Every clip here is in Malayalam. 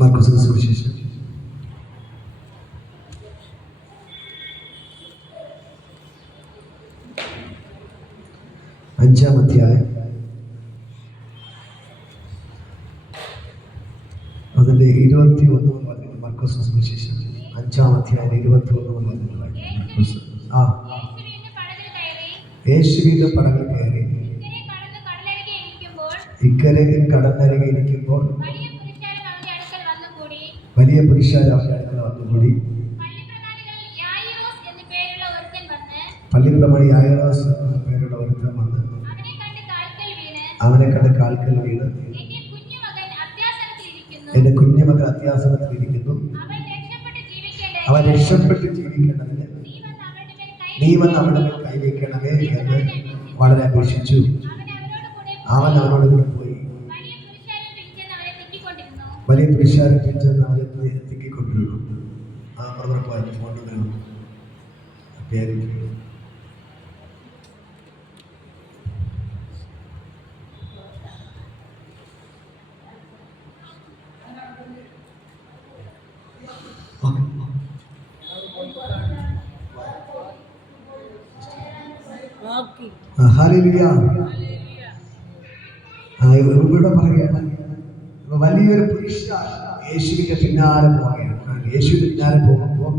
മർക്കോസിന്റെ സുവിശേഷം 5-ാം അധ്യായം അതിന്റെ 21 മുതൽ. മർക്കോസിന്റെ സുവിശേഷം 5-ാം അധ്യായം 21 മുതൽ. യേശുവിന്റെ പടകിൽ കയറി ഇക്കരെ കടന്നരികെ ഇരിക്കുമ്പോൾ വലിയ പുരുഷാരം അവന്റെ അടുക്കൽ വന്നുകൂടി. പള്ളിപ്രമാണി യായിറോസ് എന്ന പേരുള്ള ഒരുത്തൻ വന്ന് അവനെ കണ്ട് കാൽക്കൽ വീണ്, എന്റെ കുഞ്ഞുമകൻ അത്യാസനത്തിലിരിക്കുന്നു, അവൻ രക്ഷപ്പെട്ട് ജീവിക്കേണ്ടതിന് നീ വന്ന് അവരുടെ മേൽ കൈവയ്ക്കണമേ എന്ന് വളരെ അപേക്ഷിച്ചു. അവൻ അവനോട് കൂടെ പോയി. വലിയ പുരുഷാരം പിടിച്ചെന്ന് അവരെ തിക്കിക്കൊണ്ടിരുന്നു. പേര് ഇവിടെ പറയുകയാണ്, വലിയൊരു പുരുഷ യേശുവിന്റെ പിന്നാലെ പോവുകയാണ്. യേശുവിന്റെ പിന്നാലെ പോകുമ്പോൾ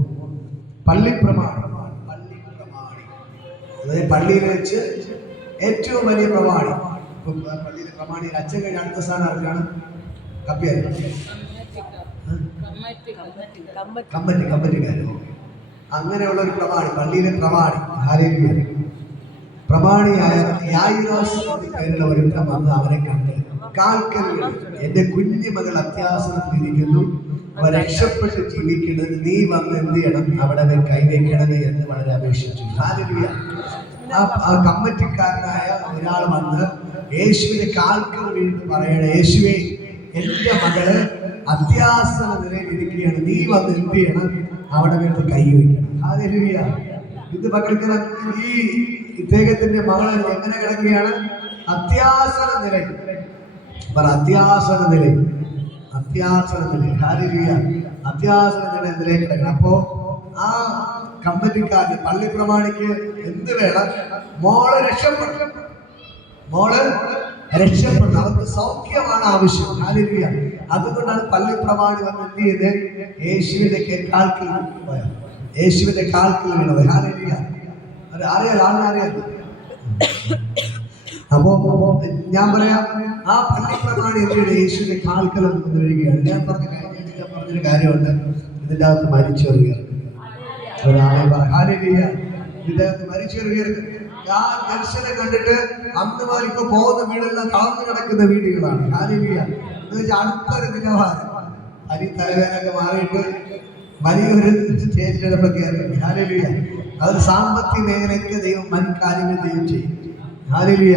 പള്ളിപ്രമാണി, അതായത് പള്ളിയിൽ വെച്ച് ഏറ്റവും വലിയ പ്രമാണി, പള്ളിയിലെ പ്രമാണി അച്ഛൻ കഴിഞ്ഞ അടുത്ത സ്ഥാനം ആർക്കാണ്? കമ്പറ്റിക്കാരോ? അങ്ങനെയുള്ള ഒരു പ്രമാണി, പള്ളിയിലെ പ്രമാണി, പ്രമാണിയായ യായിറോസ് പേരുള്ള ഒരുത്തൻ വന്ന് അവരെ കണ്ട് കാൽക്കൽ, എന്റെ കുഞ്ഞുമകൾ അത്യാസനത്തിലിരിക്കുന്നു, അവ രക്ഷപ്പെട്ട് ജീവിക്കേണ്ടത് നീ വന്ന് എന്ത് ചെയ്യണം, അവിടെ കൈവയ്ക്കണമേ എന്ന് വളരെ അപേക്ഷിച്ചു. ആ കമ്മിറ്റിക്കാരനായ ഒരാൾ വന്ന് യേശുവിന്റെ കാൽക്കൽ വീണ്ടും പറയണ, യേശുവേ, എന്റെ മകള് അത്യാസന നിലയിൽ ഇരിക്കുകയാണ്, നീ വന്ന് എന്ത് ചെയ്യണം, അവിടെ വീണ്ടും കൈവയ്ക്കണം. ഹല്ലേലൂയ. ഇത് മകൾക്ക് ഈ ഇദ്ദേഹത്തിന്റെ മകള് എങ്ങനെ കിടക്കുകയാണ്? അത്യാസന നിലയിൽ. അത്യാസന നിലയിൽ, അത്യാസന നിലയിൽ. ഹല്ലേലൂയ. അത്യാസന നിലയിൽ കിടക്കണം. അപ്പോ ആ കമ്പനിക്കാരന്, പള്ളി പ്രമാണിക്ക് എന്ത് വേണം? മോള് രക്ഷപ്പെട്ടു, മോള് രക്ഷപ്പെട്ടു, അവർക്ക് സൗഖ്യമാണ് ആവശ്യം. ഹല്ലേലൂയ. അതുകൊണ്ടാണ് പള്ളി പ്രമാണി വന്ന് എന്ത് ചെയ്ത് യേശുവിന്റെ കാൽക്കൽ പോയത്, യേശുവിന്റെ കാൽക്കൽ വീണത്. ഹല്ലേലൂയ. അത് അറിയാലോ. അപ്പോ ഞാൻ പറയാം, ആ പള്ളി പ്രമാണി എന്താണ് യേശുവിന്റെ കാൽക്കൽ വരികയാണ്. ഞാൻ പറഞ്ഞൊരു കാര്യമുണ്ട്, ഇതിൻ്റെ അകത്ത് മരിച്ചെറിയുക. ഒരാളെ പറ, ഹല്ലേലൂയ. ഇതിനകത്ത് മരിച്ചെറിയുക. ഞാൻ ദർശനം കണ്ടിട്ട് അന്ന് മുതൽ ഇപ്പൊ പോകുന്ന വീടെല്ലാം തളർന്നു കിടക്കുന്ന വീടുകളാണ്. ഹല്ലേലൂയ. എന്ന് വെച്ചാൽ അടുത്തൊരു നിലവാരം, തലവേദനയൊക്കെ മാറിയിട്ട് വലിയൊരു സ്റ്റേജിൽ നമ്മൾ കയറി. ഹല്ലേലൂയ. അതൊരു സാമ്പത്തിക മേഖലയ്ക്ക് ദൈവം വൻ കാര്യങ്ങൾ ദൈവം ചെയ്യും. ഹല്ലേലൂയ.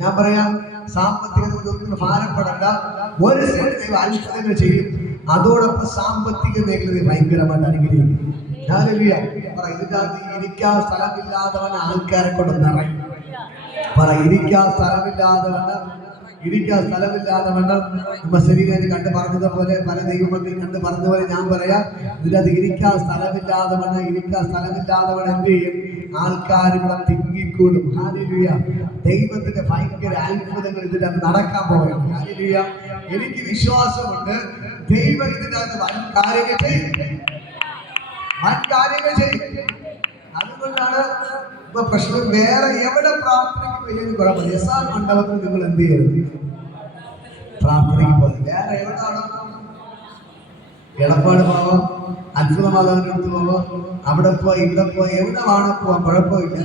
ഞാൻ പറയാം, സാമ്പത്തിക ഭാരപ്പെടേണ്ട, ഒരു സൈഡ് ദൈവം അത്ഭുതങ്ങൾ ചെയ്യും, അതോടൊപ്പം സാമ്പത്തിക മേഖല ഭയങ്കരമായിട്ട് അനുഗ്രഹിക്കും. ഹല്ലേലൂയ. ഇതിന്റെ അകത്ത് ഇരിക്കാൻ സ്ഥലമില്ലാത്തവൻ ആൾക്കാരെ കൊണ്ട് നിറയും. ഇരിക്കാൻ സ്ഥലമില്ലാത്തവണ്ണം നമ്മ ശരീരം കണ്ട് പറഞ്ഞതുപോലെ, പല ദൈവമക്കൾ കണ്ട് പറഞ്ഞതുപോലെ ഞാൻ പറയാം, ഇതിനകത്ത് ഇരിക്കാൻ സ്ഥലമില്ലാത്തവണ്ണം എന്ത് ചെയ്യും? ആൾക്കാർ ഇവിടെ തിങ്ങിക്കൂടും. ഹല്ലേലൂയ. ദൈവത്തിന്റെ ഭയങ്കര അത്ഭുതങ്ങൾ ഇതിനകത്ത് നടക്കാൻ പോകുകയാണ്. ഹല്ലേലൂയ. എനിക്ക് വിശ്വാസമുണ്ട്, ദൈവം ഇതിനകത്ത് വൻ കാര്യങ്ങൾ ചെയ്യും. അതുകൊണ്ടാണ് ഇപ്പൊ പ്രശ്നം. വേറെ എവിടെ പ്രാർത്ഥനയ്ക്ക് വലിയൊരു കുഴപ്പമില്ല. എസ്ആർ മണ്ഡപത്തിൽ നിങ്ങൾ എന്ത് ചെയ്യരുത്, പ്രാർത്ഥനയ്ക്ക് പോകുന്നത്. വേറെ എവിടെയാണോ? എടപ്പാട് പോവാം, അത്ഭുതമാതാവിന്റെ അടുത്ത് പോവാം, അവിടെ പോവാ, ഇവിടെ പോവാ, എവിടെ വേണം പോവാം, കുഴപ്പമില്ല.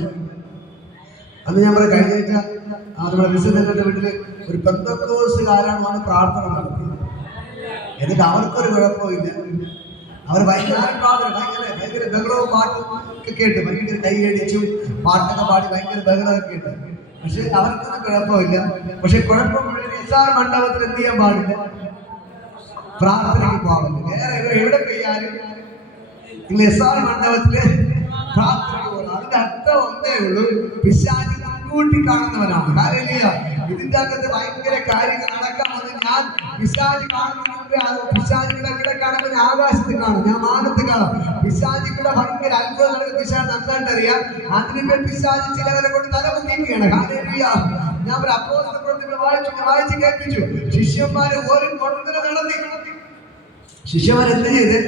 അന്ന് ഞാൻ പറയാം, കഴിഞ്ഞ ആഴ്ച നമ്മുടെ വിസിറ്റങ്ങളുടെ വീട്ടില് ഒരു പെന്തക്കോസ്തുകാരാണ് വന്ന് പ്രാർത്ഥന നടത്തിയത്. എന്നിട്ട് അവർക്കൊരു കുഴപ്പമില്ല. അവർ ഭയങ്കര ബഹളവും പാട്ടും ഒക്കെ കേട്ട് ഭയങ്കര കൈയടിച്ചു, പാട്ടൊക്കെ പാടി ഭയങ്കര ബഹളമൊക്കെ കേട്ട്. പക്ഷെ അവർക്കൊന്നും കുഴപ്പമില്ല. പക്ഷെ കുഴപ്പമില്ല, എസ്ആർ മണ്ഡപത്തിൽ എന്ത് ചെയ്യാൻ പാടില്ല? പ്രാർത്ഥനയ്ക്ക് പോകാൻ. വേറെ എവിടെ പോയാലും നിങ്ങൾ എസ്ആർ മണ്ഡപത്തില് പ്രാർത്ഥനയ്ക്ക് പോകണം. അതിന്റെ അർത്ഥം ഒന്നേ ഉള്ളൂ, പിശാച് മുൻകൂട്ടി കാണുന്നവനാണ്. ഹല്ലേലൂയ. ഇതിന്റെ അകത്ത് ഭയങ്കര കാര്യങ്ങൾ നടക്കാൻ വന്ന് ഞാൻ പിശാച് കാണുന്നതിന് പിശാചിയുടെ ഇവിടെ കാണുമ്പോൾ ഞാൻ ആകാശത്ത് കാണും, ഞാൻ മാനത്ത് കാണും. പിശാചിയുടെ ഭയങ്കര അത്ഭുതങ്ങൾ പിശാച് നന്നായിട്ട് അറിയാം. അതിനുമേൽ പിശാച് ചിലവരെ കൊണ്ട് തലമുട്ടിക്കുകയാണ്. ഹല്ലേലൂയ. ഞാൻ ഒരു അപ്പോസ്തല പ്രവൃത്തികൾ വായിച്ച് കേൾപ്പിച്ചു. ശിഷ്യന്മാര് ഒരു കൊണ്ടന നടത്തി. ശിഷ്യന്മാർ എന്ത് ചെയ്ത്?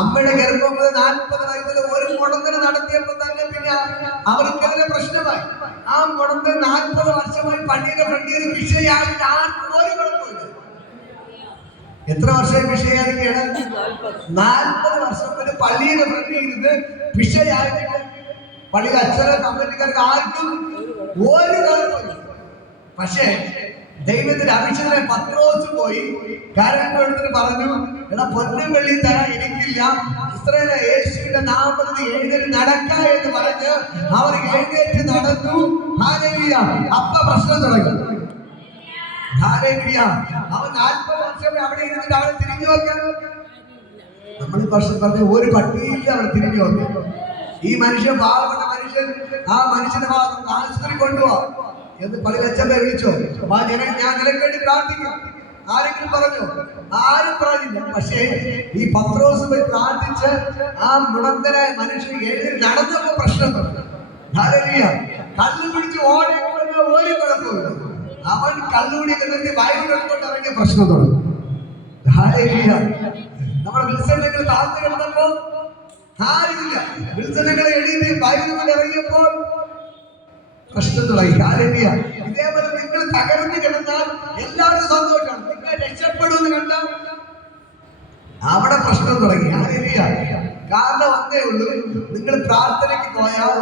അമ്മയുടെ ഗർഭം മുതൽ 40 വയസ്സിൽ ഒരു മുടന്തന് നടത്തിയപ്പോൾ തന്നെ പിന്നെ അവർക്കെതിരെ പ്രശ്നമായി. ആ മുടന്തൻ 40 വർഷമായി പള്ളിയുടെ ഫ്രണ്ടിൽ വിഷയായിട്ട് ആർക്കും ഒരു കുഴപ്പമില്ല. എത്ര വർഷം വിഷയായിരിക്കുകയാണ്? 40 വർഷം പിന്നെ പള്ളിയുടെ ഫ്രണ്ടിൽ ഇരുന്ന് വിഷയായിട്ട് പള്ളിയുടെ അച്ഛനെ കമ്മിറ്റിക്കാർക്ക് ആർക്കും ഒരു കുഴപ്പമില്ല. പക്ഷേ ദൈവത്തിന്റെ അഭിഷേകനെ പത്രോസ് പോയി കരം എടുത്തിട്ട് പറഞ്ഞു, എടാ പൊന്നും വെള്ളി തരാൻ എനിക്കില്ല, ഇസ്രായേലിലെ യേശുവിന്റെ നാമത്തിൽ എഴുന്നേറ്റ് നടക്ക എന്ന് പറഞ്ഞ് അവർ എഴുന്നേറ്റ് നടന്നു. ഹല്ലേലൂയ. അപ്പ പ്രശ്നം തുടങ്ങി. ഹല്ലേലൂയ. അവൻ 40 വർഷം അവിടെ ഇരുന്നിട്ട് അവനെ തിരിഞ്ഞു നോക്കാൻ നമ്മൾ പ്രശ്നം പറഞ്ഞ ഒരു പട്ടിയില്ല. അവൻ തിരിഞ്ഞു നോക്കി. ഈ മനുഷ്യൻ പാവപ്പെട്ട മനുഷ്യൻ, ആ മനുഷ്യന്റെ ഭാഗത്ത് ആശുപത്രി കൊണ്ടുപോവാ എന്ന് പള്ളിയച്ചമ്മയെ വിളിച്ചോ, ഞാൻ നിനക്ക് വേണ്ടി പ്രാർത്ഥിക്കാം. ആരെങ്കിലും പറഞ്ഞു? ആരും പറഞ്ഞില്ല. പക്ഷേ ഈ പത്രോസ് പോയി പ്രാർത്ഥിച്ച് ആ മുടന്തനായ മനുഷ്യൻ എഴുതി നടന്നപ്പോ പ്രശ്നം പറഞ്ഞു. ഹല്ലേലൂയ. കല്ല് പിടിച്ച് ഓടി ഒരു കുഴപ്പമില്ല. അവൻ കല്ലുകൂടി വയലിലെടുത്തോണ്ട് ഇറങ്ങിയ പ്രശ്നം തുടങ്ങി. ഹല്ലേലൂയ. നമ്മുടെ വിൽസനങ്ങൾ താഴ്ന്നു കിടന്നപ്പോ ആരുമില്ല. വിൽസനങ്ങളെ എഴുതി വയലിൽ ഇറങ്ങിയപ്പോൾ പ്രശ്നം തുടങ്ങി. ഹല്ലേലൂയ. ഇതേപോലെ നിങ്ങൾ തകർന്നു കിടന്നാൽ എല്ലാവരും സന്തോഷമാണ്. നിങ്ങൾ രക്ഷപ്പെടുമെന്ന് കണ്ടാൽ അവിടെ പ്രശ്നം തുടങ്ങി. ഹല്ലേലൂയ. കാരണം ഒന്നേ ഉള്ളൂ, നിങ്ങൾ പ്രാർത്ഥനയ്ക്ക് പോയാൽ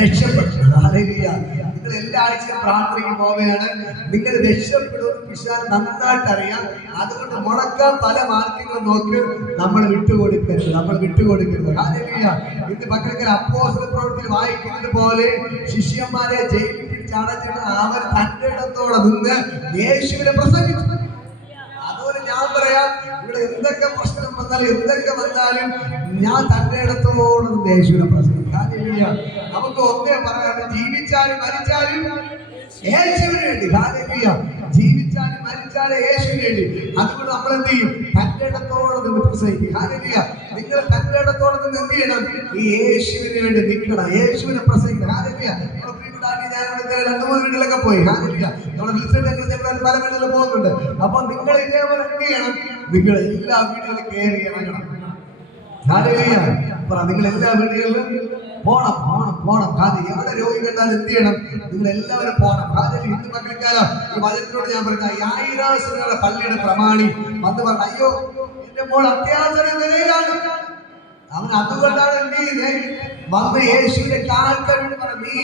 രക്ഷപ്പെട്ടു. ഹല്ലേലൂയ. നിങ്ങൾ എല്ലാ ആഴ്ചയും പ്രാർത്ഥനയ്ക്ക് പോവുകയാണ്, നിങ്ങൾ രക്ഷപ്പെടുമെന്ന് പിശാച് നന്നായിട്ട് അറിയാം. അതുകൊണ്ട് മുടക്കാൻ പല മാർഗങ്ങളും നോക്കി നമ്മൾ വിട്ടുകൊടുക്കരുത്. ഹല്ലേലൂയ. ഇന്ന് മക്കൾക്ക് അപ്പോസ്തല പ്രവൃത്തിയിൽ വായിക്കുന്നത് പോലെ ശിഷ്യന്മാരെ ജയിലിൽ പിടിച്ചടച്ചിട്ട് അവർ തന്റെ ഇടത്തോടെ നിന്ന് യേശുവിനെ പ്രസംഗിച്ചു. അതുപോലെ ഞാൻ പറയാം, ഇവിടെ എന്തൊക്കെ പ്രശ്നം വന്നാലും എന്തൊക്കെ വന്നാലും ഞാൻ തന്റെ ഇടത്തോടെ നിന്ന് യേശുവിനെ പ്രസംഗിക്കും. ഹല്ലേലൂയ. നമുക്ക് ഒന്നേ പറയാം, ജീവിച്ചാലും മരിച്ചാലും യേശുവിന് വേണ്ടി. ഹല്ലേലൂയ. ജീവിച്ചാലും മരിച്ചാലും യേശുവിന് വേണ്ടി. അതുകൊണ്ട് നമ്മൾ എന്ത് ചെയ്യും? തന്റെ ഇടത്തോടെ നിന്ന് പ്രസംഗിക്കും. ഹല്ലേലൂയ. നിങ്ങൾ തന്റെ ഇടത്തോടെ നിന്ന് എന്ത് ചെയ്യണം? ഈ യേശുവിന് വേണ്ടി നിൽക്കണം, യേശുവിനെ പ്രസംഗിക്കണം. ഹല്ലേലൂയ. ഞാൻ 2-3 വീട്ടിലൊക്കെ പോയി. ഹല്ലേലൂയ. നമ്മുടെ വിളിച്ചിട്ട് പല വീട്ടിലും പോകുന്നുണ്ട്. അപ്പൊ നിങ്ങൾ ഇതേപോലെ എന്ത് ചെയ്യണം? നിങ്ങൾ എല്ലാ വീടുകളിലും കയറി ഇറങ്ങണം. ഹല്ലേലൂയ. നിങ്ങൾ എല്ലാ വീടുകളിലും പോണം. കാരണം എവിടെ രോഗി കണ്ടാൽ എന്ത് ചെയ്യണം? നിങ്ങൾ എല്ലാവരും പോണം. ഹല്ലേലൂയ. ഇന്ന് മക്കൾക്കാലം ഈ വചനത്തിനോട് ഞാൻ പറഞ്ഞ യായിറാസുകളുടെ പള്ളിയുടെ പ്രമാണി വന്ന് പറഞ്ഞു, അയ്യോ എന്റെ മോൾ അത്യാസന നിലയിലാണ്. അവൻ അതുകൊണ്ടാണ് എന്ത് ചെയ്യുന്നത്? വന്ന് യേശുവിന്റെ കാൽക്കൽ പറഞ്ഞു, നീ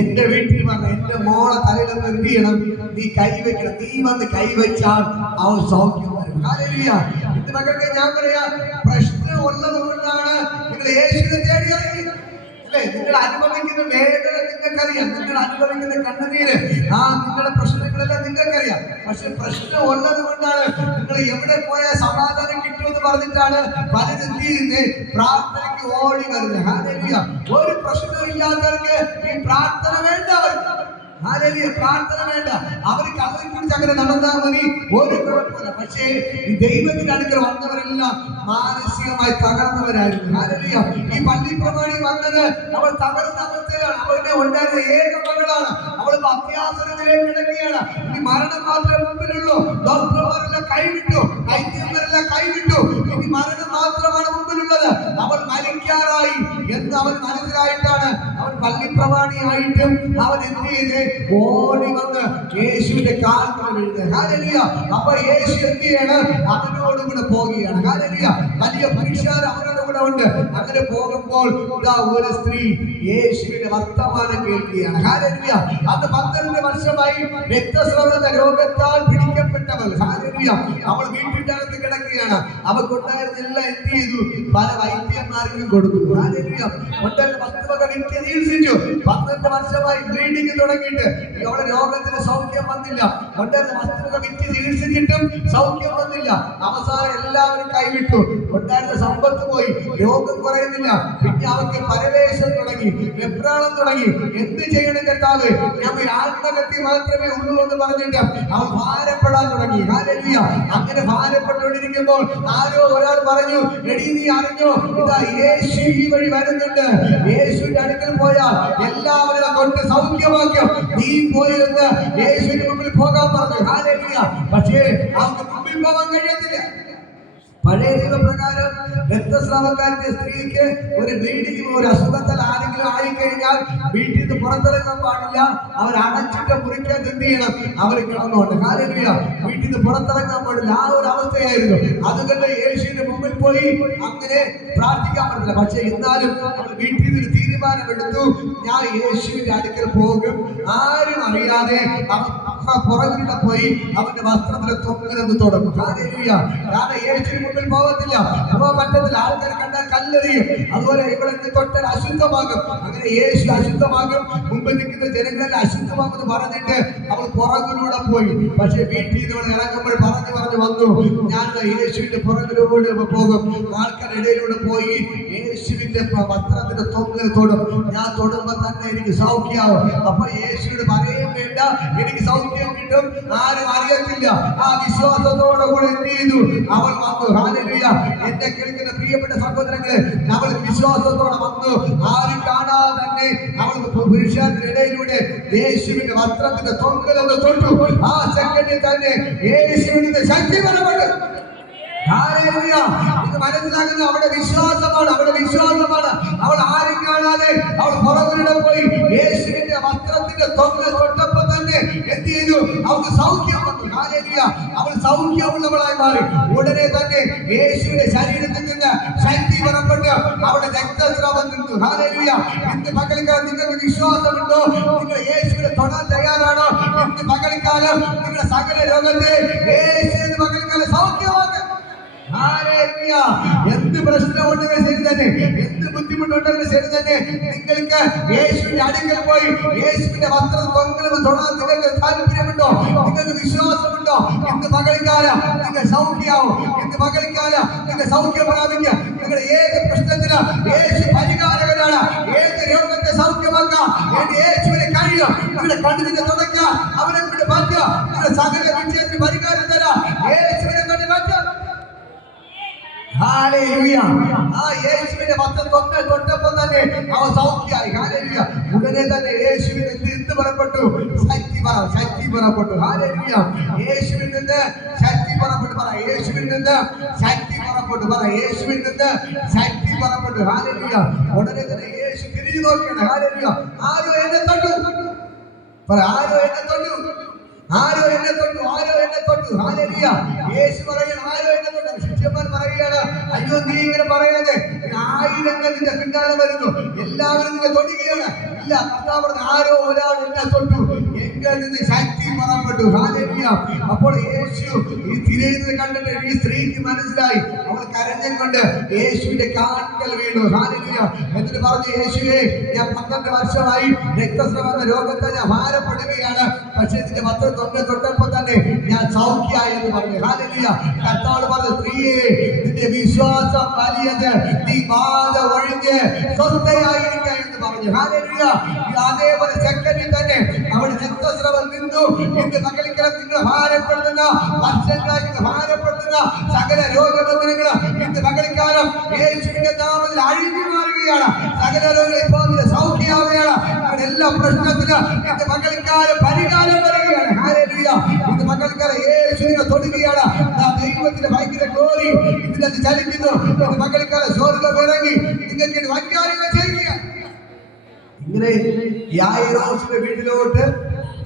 എന്റെ വീട്ടിൽ വന്ന് എന്റെ മോളെ തലയിലൊന്ന് എന്ത് ചെയ്യണം? നീ കൈവയ്ക്കണം. നീ വന്ന് കൈവച്ചാൽ അവൻ സൗഖ്യം വരും. ഹല്ലേലൂയ. ഇന്ന് മക്കൾക്ക് ഞാൻ പറയാ, പ്രശ്നം ഉള്ളത് കൊണ്ടാണ് നിങ്ങൾ യേശുവിനെ തേടി ഇറങ്ങി. അല്ലെ? നിങ്ങൾ അനുഭവിക്കുന്ന വേദന നിങ്ങൾക്കറിയാം, നിങ്ങൾ അനുഭവിക്കുന്ന കണ്ണുനീര്, നിങ്ങളുടെ പ്രശ്നങ്ങളെല്ലാം നിങ്ങൾക്കറിയാം. പക്ഷെ പ്രശ്നം ഉള്ളത് കൊണ്ടാണ് നിങ്ങൾ എവിടെ പോയാൽ സമാധാനം കിട്ടുമെന്ന് പറഞ്ഞിട്ടാണ് പലരും എന്ത് ചെയ്യുന്നത്? പ്രാർത്ഥനയ്ക്ക് ഓടി വരുന്നത്. ഹല്ലേലൂയ. ഒരു പ്രശ്നവും ഇല്ലാത്തവർക്ക് ഈ പ്രാർത്ഥന വേണ്ട. ഹല്ലേലൂയ. പ്രാർത്ഥന വേണ്ട. അവർ കള്ളി കുടിച്ച് അങ്ങനെ നടന്നാൽ മതി, ഒരു കുഴപ്പമില്ല. പക്ഷേ ഈ ദൈവത്തിന്റെ അടുക്കൽ വന്നവരെല്ലാം മാനസികമായി തകർന്നവരായിരുന്നു. ഹല്ലേലൂയ. ഈ പള്ളി പ്രമാണി വന്നത് അവൾ തകർന്ന അവസ്ഥയിലാണ്. അവരുടെ ഉണ്ടായിരുന്ന ഏക മകളാണ്. അവൾ അത്യാസനത്തിലേക്ക് കിടക്കുകയാണ്. ഇനി മരണം മാത്രമേ മുമ്പിലുള്ളൂ. ഡോക്ടർമാരെല്ലാം കൈവിട്ടു, വൈദ്യന്മാരെല്ലാം കൈവിട്ടു. ഇനി മരണം മാത്രമാണ് മുമ്പിലുള്ളത്. അവൾ മരിക്കാറായി എന്ന് അവൻ മനസ്സിലായിട്ടാണ് അവൻ പള്ളി പ്രമാണിയായിട്ടും അവൻ എന്ത് ചെയ്ത് ഓടി വന്ന് യേശുവിന്റെ കാൽക്കൽ വീഴുന്നത്. ഹല്ലേലൂയ. അപ്പൊ യേശു എന്ത് ചെയ്യാണ്? അവനോട് കൂടെ പോകുകയാണ്. ഹല്ലേലൂയ. വലിയ പുരുഷാർ അവനോട് കൂടെ ഉണ്ട്. അങ്ങനെ പോകുമ്പോൾ ഒരു സ്ത്രീ യേശുവിന്റെ വർത്തമാനം കേൾക്കുകയാണ്. ഹല്ലേലൂയ. അന്ന് 12 വർഷമായി രക്തസ്രാവ രോഗത്താൽ പിടിക്കപ്പെട്ടവൾ. ഹല്ലേലൂയ. അവൾ വീട്ടിനകത്ത് കിടക്കുക. പറയുകയാണ്, അവക്കുണ്ടായിരുന്നെല്ലാം എന്ത് ചെയ്തു? പല വൈദ്യന്മാർക്കും കൊടുത്തു. ഒട്ടേറെ വസ്തുവക വിറ്റ് ചികിത്സിച്ചു. 12 വർഷമായി ബ്ലീഡിങ് തുടങ്ങിയിട്ട് അവളെ രോഗത്തിന് സൗഖ്യം വന്നില്ല. ഒട്ടേറെ വസ്തുവക വിറ്റ് ചികിത്സിച്ചിട്ടും സൗഖ്യം വന്നില്ല. അവസാനം എല്ലാവരും കൈവിട്ടു. ഉണ്ടായിരുന്ന സമ്പത്ത് പോയി, രോഗം കുറയുന്നില്ല. പിന്നെ അവർക്ക് പരവേശം തുടങ്ങി, വെപ്രാളം തുടങ്ങി. എന്ത് ചെയ്യണം കർത്താവ്? ഞാൻ ആത്മഹത്യ മാത്രമേ ഉള്ളൂ എന്ന് പറഞ്ഞിട്ട് അവൾ ഭാരപ്പെടാൻ തുടങ്ങി. അങ്ങനെ ഭാരപ്പെട്ടുകൊണ്ടിരിക്കുമ്പോൾ ആരോ ഒരാൾ പറഞ്ഞു, എടീ നീ അറിഞ്ഞോ, ഇതാ യേശു ഈ വഴി വരുന്നുണ്ട്. യേശുവിന്റെ അടുക്കൽ പോയാൽ എല്ലാവരും കൊണ്ട് സൗഖ്യമാക്കും. നീ പോയി എന്ന് യേശുവിന്റെ മുമ്പിൽ പോകാൻ പറഞ്ഞു. പക്ഷേ അവർക്ക് മുമ്പിൽ പോകാൻ കഴിയത്തില്ല. പഴയ നിയമപ്രകാരം രക്തസ്രാവക്കാരന്റെ സ്ത്രീക്ക് ഒരു ബ്ലീഡിങ്, ഒരു അസുഖത്തിൽ ആരെങ്കിലും ആയിക്കഴിഞ്ഞാൽ വീട്ടിൽ നിന്ന് പുറത്തിറങ്ങാൻ പാടില്ല. അവർ അടച്ചിട്ട് മുറിക്കാൻ എന്ത് ചെയ്യണം? അവർ കിടന്നുകൊണ്ട് വീട്ടിൽ നിന്ന് പുറത്തിറങ്ങാൻ പാടില്ല. ആ ഒരു അവസ്ഥയായിരുന്നു. അതുകൊണ്ട് യേശുവിന്റെ മുമ്പിൽ പോയി അങ്ങനെ പ്രാർത്ഥിക്കാൻ പറ്റില്ല. പക്ഷെ എന്നാലും അവർ വീട്ടിൽ നിന്ന് ഒരു തീരുമാനമെടുത്തു, ഞാൻ യേശുവിന്റെ അടുക്കൽ പോകും. ആരും അറിയാതെ പുറകിലൂടെ പോയി അവന്റെ വസ്ത്രത്തിൽ തൊങ്ങലെന്ന് തുടങ്ങും. കാരണം യേശുവിന് മുമ്പിൽ പോകത്തില്ല, പോകാൻ പറ്റത്തില്ല. ആൾക്കാർ കണ്ടാൽ കല്ലെറിയും. അതുപോലെ ഇവിടെ തൊട്ടാൽ അശുദ്ധമാകും. അങ്ങനെ യേശു അശുദ്ധമാകും, മുമ്പിൽ നിൽക്കുന്ന ജനങ്ങളെ അശുദ്ധമാകുമെന്ന് പറഞ്ഞിട്ട് അവൾ പുറകിലൂടെ പോയി. പക്ഷെ വീട്ടിൽ നിന്ന് ഇറങ്ങുമ്പോൾ പറഞ്ഞു വന്നു, ഞാൻ യേശുവിന്റെ പുറകിലൂടെ പോകും. ആൾക്കാരുടെ ഇടയിലൂടെ പോയി യേശുവിന്റെ വസ്ത്രത്തിന്റെ തൊങ്ങൽ തൊടും. ഞാൻ തൊടുമ്പോ തന്നെ എനിക്ക് സൗഖ്യമാവും. അപ്പൊ യേശുവിനോട് പറയുകയും വേണ്ട, എനിക്ക് സൗഖ്യം കിട്ടും. ആരും അറിയത്തില്ല. ആ വിശ്വാസത്തോടെ കൂടെ എന്ത് ചെയ്തു? അവൾ വന്നു. എന്നെ കേൾക്കുന്ന പ്രിയപ്പെട്ട സഹോദരങ്ങളെ, അവൾ വിശ്വാസത്തോടെ വന്നു. ആരും കാണാതെ തന്നെ അവൾ പുരുഷന്റെ ഇടയിലൂടെ യേശുവിന്റെ വസ്ത്രത്തിന്റെ തൊങ്കലെന്ന് തൊട്ടു. ആ സെക്കൻഡിൽ തന്നെ യേശുവിന്റെ ശക്തി ബലപ്പെട്ടു. ഇത് മനസ്സിലാക്കുന്നത് അവിടെ വിശ്വാസമാണ്, അവിടെ വിശ്വാസമാണ്. അവൾ ആരും കാണാതെ അവൾ പുറകിലൂടെ പോയി യേശുവിന്റെ വസ്ത്രത്തിന്റെ തൊങ്ങൽ തൊട്ടപ്പോൾ തന്നെ എന്ത് ചെയ്തു? അവൾക്ക് സൗഖ്യം വന്നു. അവൾ സൗഖ്യമുള്ളവളായി മാറി. ഉടനെ തന്നെ യേശുവിന്റെ ശരീരത്തിൽ നിന്ന് ശക്തി പുറപ്പെട്ട് അവിടെ രക്തസ്രാവം നിന്നു. ഇന്ന് പകൽക്കാലം നിങ്ങൾക്ക് വിശ്വാസമുണ്ടോ? നിങ്ങൾ യേശുവിനെ തൊടാൻ തയ്യാറാണോ? ഇന്ന് പകൽക്കാലം നിങ്ങളുടെ സകല രോഗത്തെ യേശുവിന്റെ പകൽക്കാലം സൗഖ്യമാക്കുക. എന്ത് പ്രശ്നമുണ്ടെങ്കിലും ശരി തന്നെ, എന്ത് ബുദ്ധിമുട്ടുണ്ടെങ്കിലും ശരി തന്നെ, നിങ്ങൾക്ക് യേശുവിന്റെ അടുക്കൽ പോയി യേശുവിന്റെ വസ്ത്രം തൊങ്ങലെന്ന് തൊടാൻ നിങ്ങൾക്ക് താല്പര്യമുണ്ടോ? നിങ്ങൾക്ക് വിശ്വാസമുണ്ടോ? ഇന്ന് പകൽക്കാലം നിങ്ങൾ സൗഖ്യമാവും. ഇന്ന് പകൽക്കാലം നിങ്ങൾ സൗഖ്യം പ്രാപിക്കുക. നിങ്ങളുടെ ഏത് പ്രശ്നത്തിന് യേശു പരിഹാരകനാണ്. ഏത് രോഗത്തെ സൗഖ്യമാക്കാം യേശുവിനെ കഴിയും. നിങ്ങളുടെ കണ്ണിനെ തുടയ്ക്കാം, അവനെ കൊണ്ട് മാറ്റുക. നിങ്ങളുടെ സകല വിഷയത്തിന് പരിഹാരം തരാം യേശുവിനെ കൊണ്ട് മാറ്റുക. ആ യേശുവിന്റെ വസ്ത്രം തൊട്ടപ്പോൾ തന്നെ അവ സൗഖ്യമായി. ഉടനെ തന്നെ യേശുവിന് എന്ത് പുറപ്പെട്ടു? ശക്തി പുറപ്പെട്ടു. യേശുവിൽ നിന്ന് ശക്തി പുറപ്പെട്ടു. യേശുവിൽ നിന്ന് ശക്തി പുറപ്പെട്ടു. യേശുവിൽ നിന്ന് ശക്തി പുറപ്പെട്ടു. ഉടനെ തന്നെ യേശു തിരിഞ്ഞു നോക്കണം. ആരോ എന്നെ തൊട്ടു. ആരോ എന്നെ തൊട്ടു. ആരോ എന്നെ തൊട്ടു. ആരോ എന്നെ തൊട്ടു. യേശു പറയുന്നു, ആരോ എന്നെ തൊട്ടു. ശിഷ്യന്മാർ പറയുകയാണ്, അയ്യോ നീ ഇങ്ങനെ പറയാതെ, ആയിരങ്ങൾ നിന്റെ പിന്നാലെ വരുന്നു, എല്ലാവരും നിന്നെ തൊടുകയാണ്. ഇല്ല, കർത്താവ് പറഞ്ഞു, ആരോ ഒരാൾ എന്നെ തൊട്ടു, എങ്കിൽ നിന്ന് ശക്തി പുറപ്പെട്ടു. അപ്പോൾ യേശു ഈ തിരയുന്നത് കണ്ടിട്ട് ഈ സ്ത്രീക്ക് മനസ്സിലായി. അവൾ കരഞ്ഞുകൊണ്ട് യേശുവിന്റെ കാൽക്കൽ വീണു. എന്നിട്ട് പറഞ്ഞു, യേശുവേ, ഞാൻ 12 വർഷമായി രക്തസ്രാവ എന്ന രോഗത്തെ ഞാൻ ഭാരപ്പെടുകയാണ്. പക്ഷേ നിന്റെ വസ്ത്രം തൊട്ടപ്പോൾ തന്നെ ഞാൻ സൗഖ്യമായി എന്ന് പറഞ്ഞു. കർത്താവ് പറഞ്ഞു, സ്ത്രീയെ, നിന്റെ വിശ്വാസം വലിയത്, നീ ബാധ ഒഴിഞ്ഞ് സ്വസ്ഥയായിരിക്കുക എന്ന് പറഞ്ഞു. അതേപോലെ സെക്കൻഡിൽ തന്നെ അവിടെ രക്തസ്രാവം നിന്നു. ഇന്ന് പകൽക്കാലം നിങ്ങൾ ഭാരപ്പെടുന്ന, വർഷങ്ങളായി നിങ്ങൾ ഭാരപ്പെടുന്ന സകല രോഗബന്ധനങ്ങൾ ഇന്ന് പകൽക്കാലം യേശുവിന്റെ നാമത്തിൽ അഴിഞ്ഞു മാറുകയാണ്. സകല രോഗങ്ങൾ ഇപ്പോൾ സൗഖ്യമാവുകയാണ്. എല്ലാ പ്രശ്നത്തിനും ഇന്ന് പകൽക്കാലം പരിഹാരം വരികയാണ്. ഇന്ന് പകൽക്കാലം യേശുവിനെ തൊടുകയാണ്. ദൈവത്തിന്റെ ഭയങ്കര ഗ്ലോറി ഇതിനകത്ത് ചലിക്കുന്നു. ഇന്ന് പകൽക്കാലം സ്വർഗ്ഗം ഇറങ്ങി നിങ്ങൾക്ക് വൻകാര്യങ്ങൾ ചെയ്യുക. ഇങ്ങനെ യായിറോസിന്റെ വീട്ടിലോട്ട്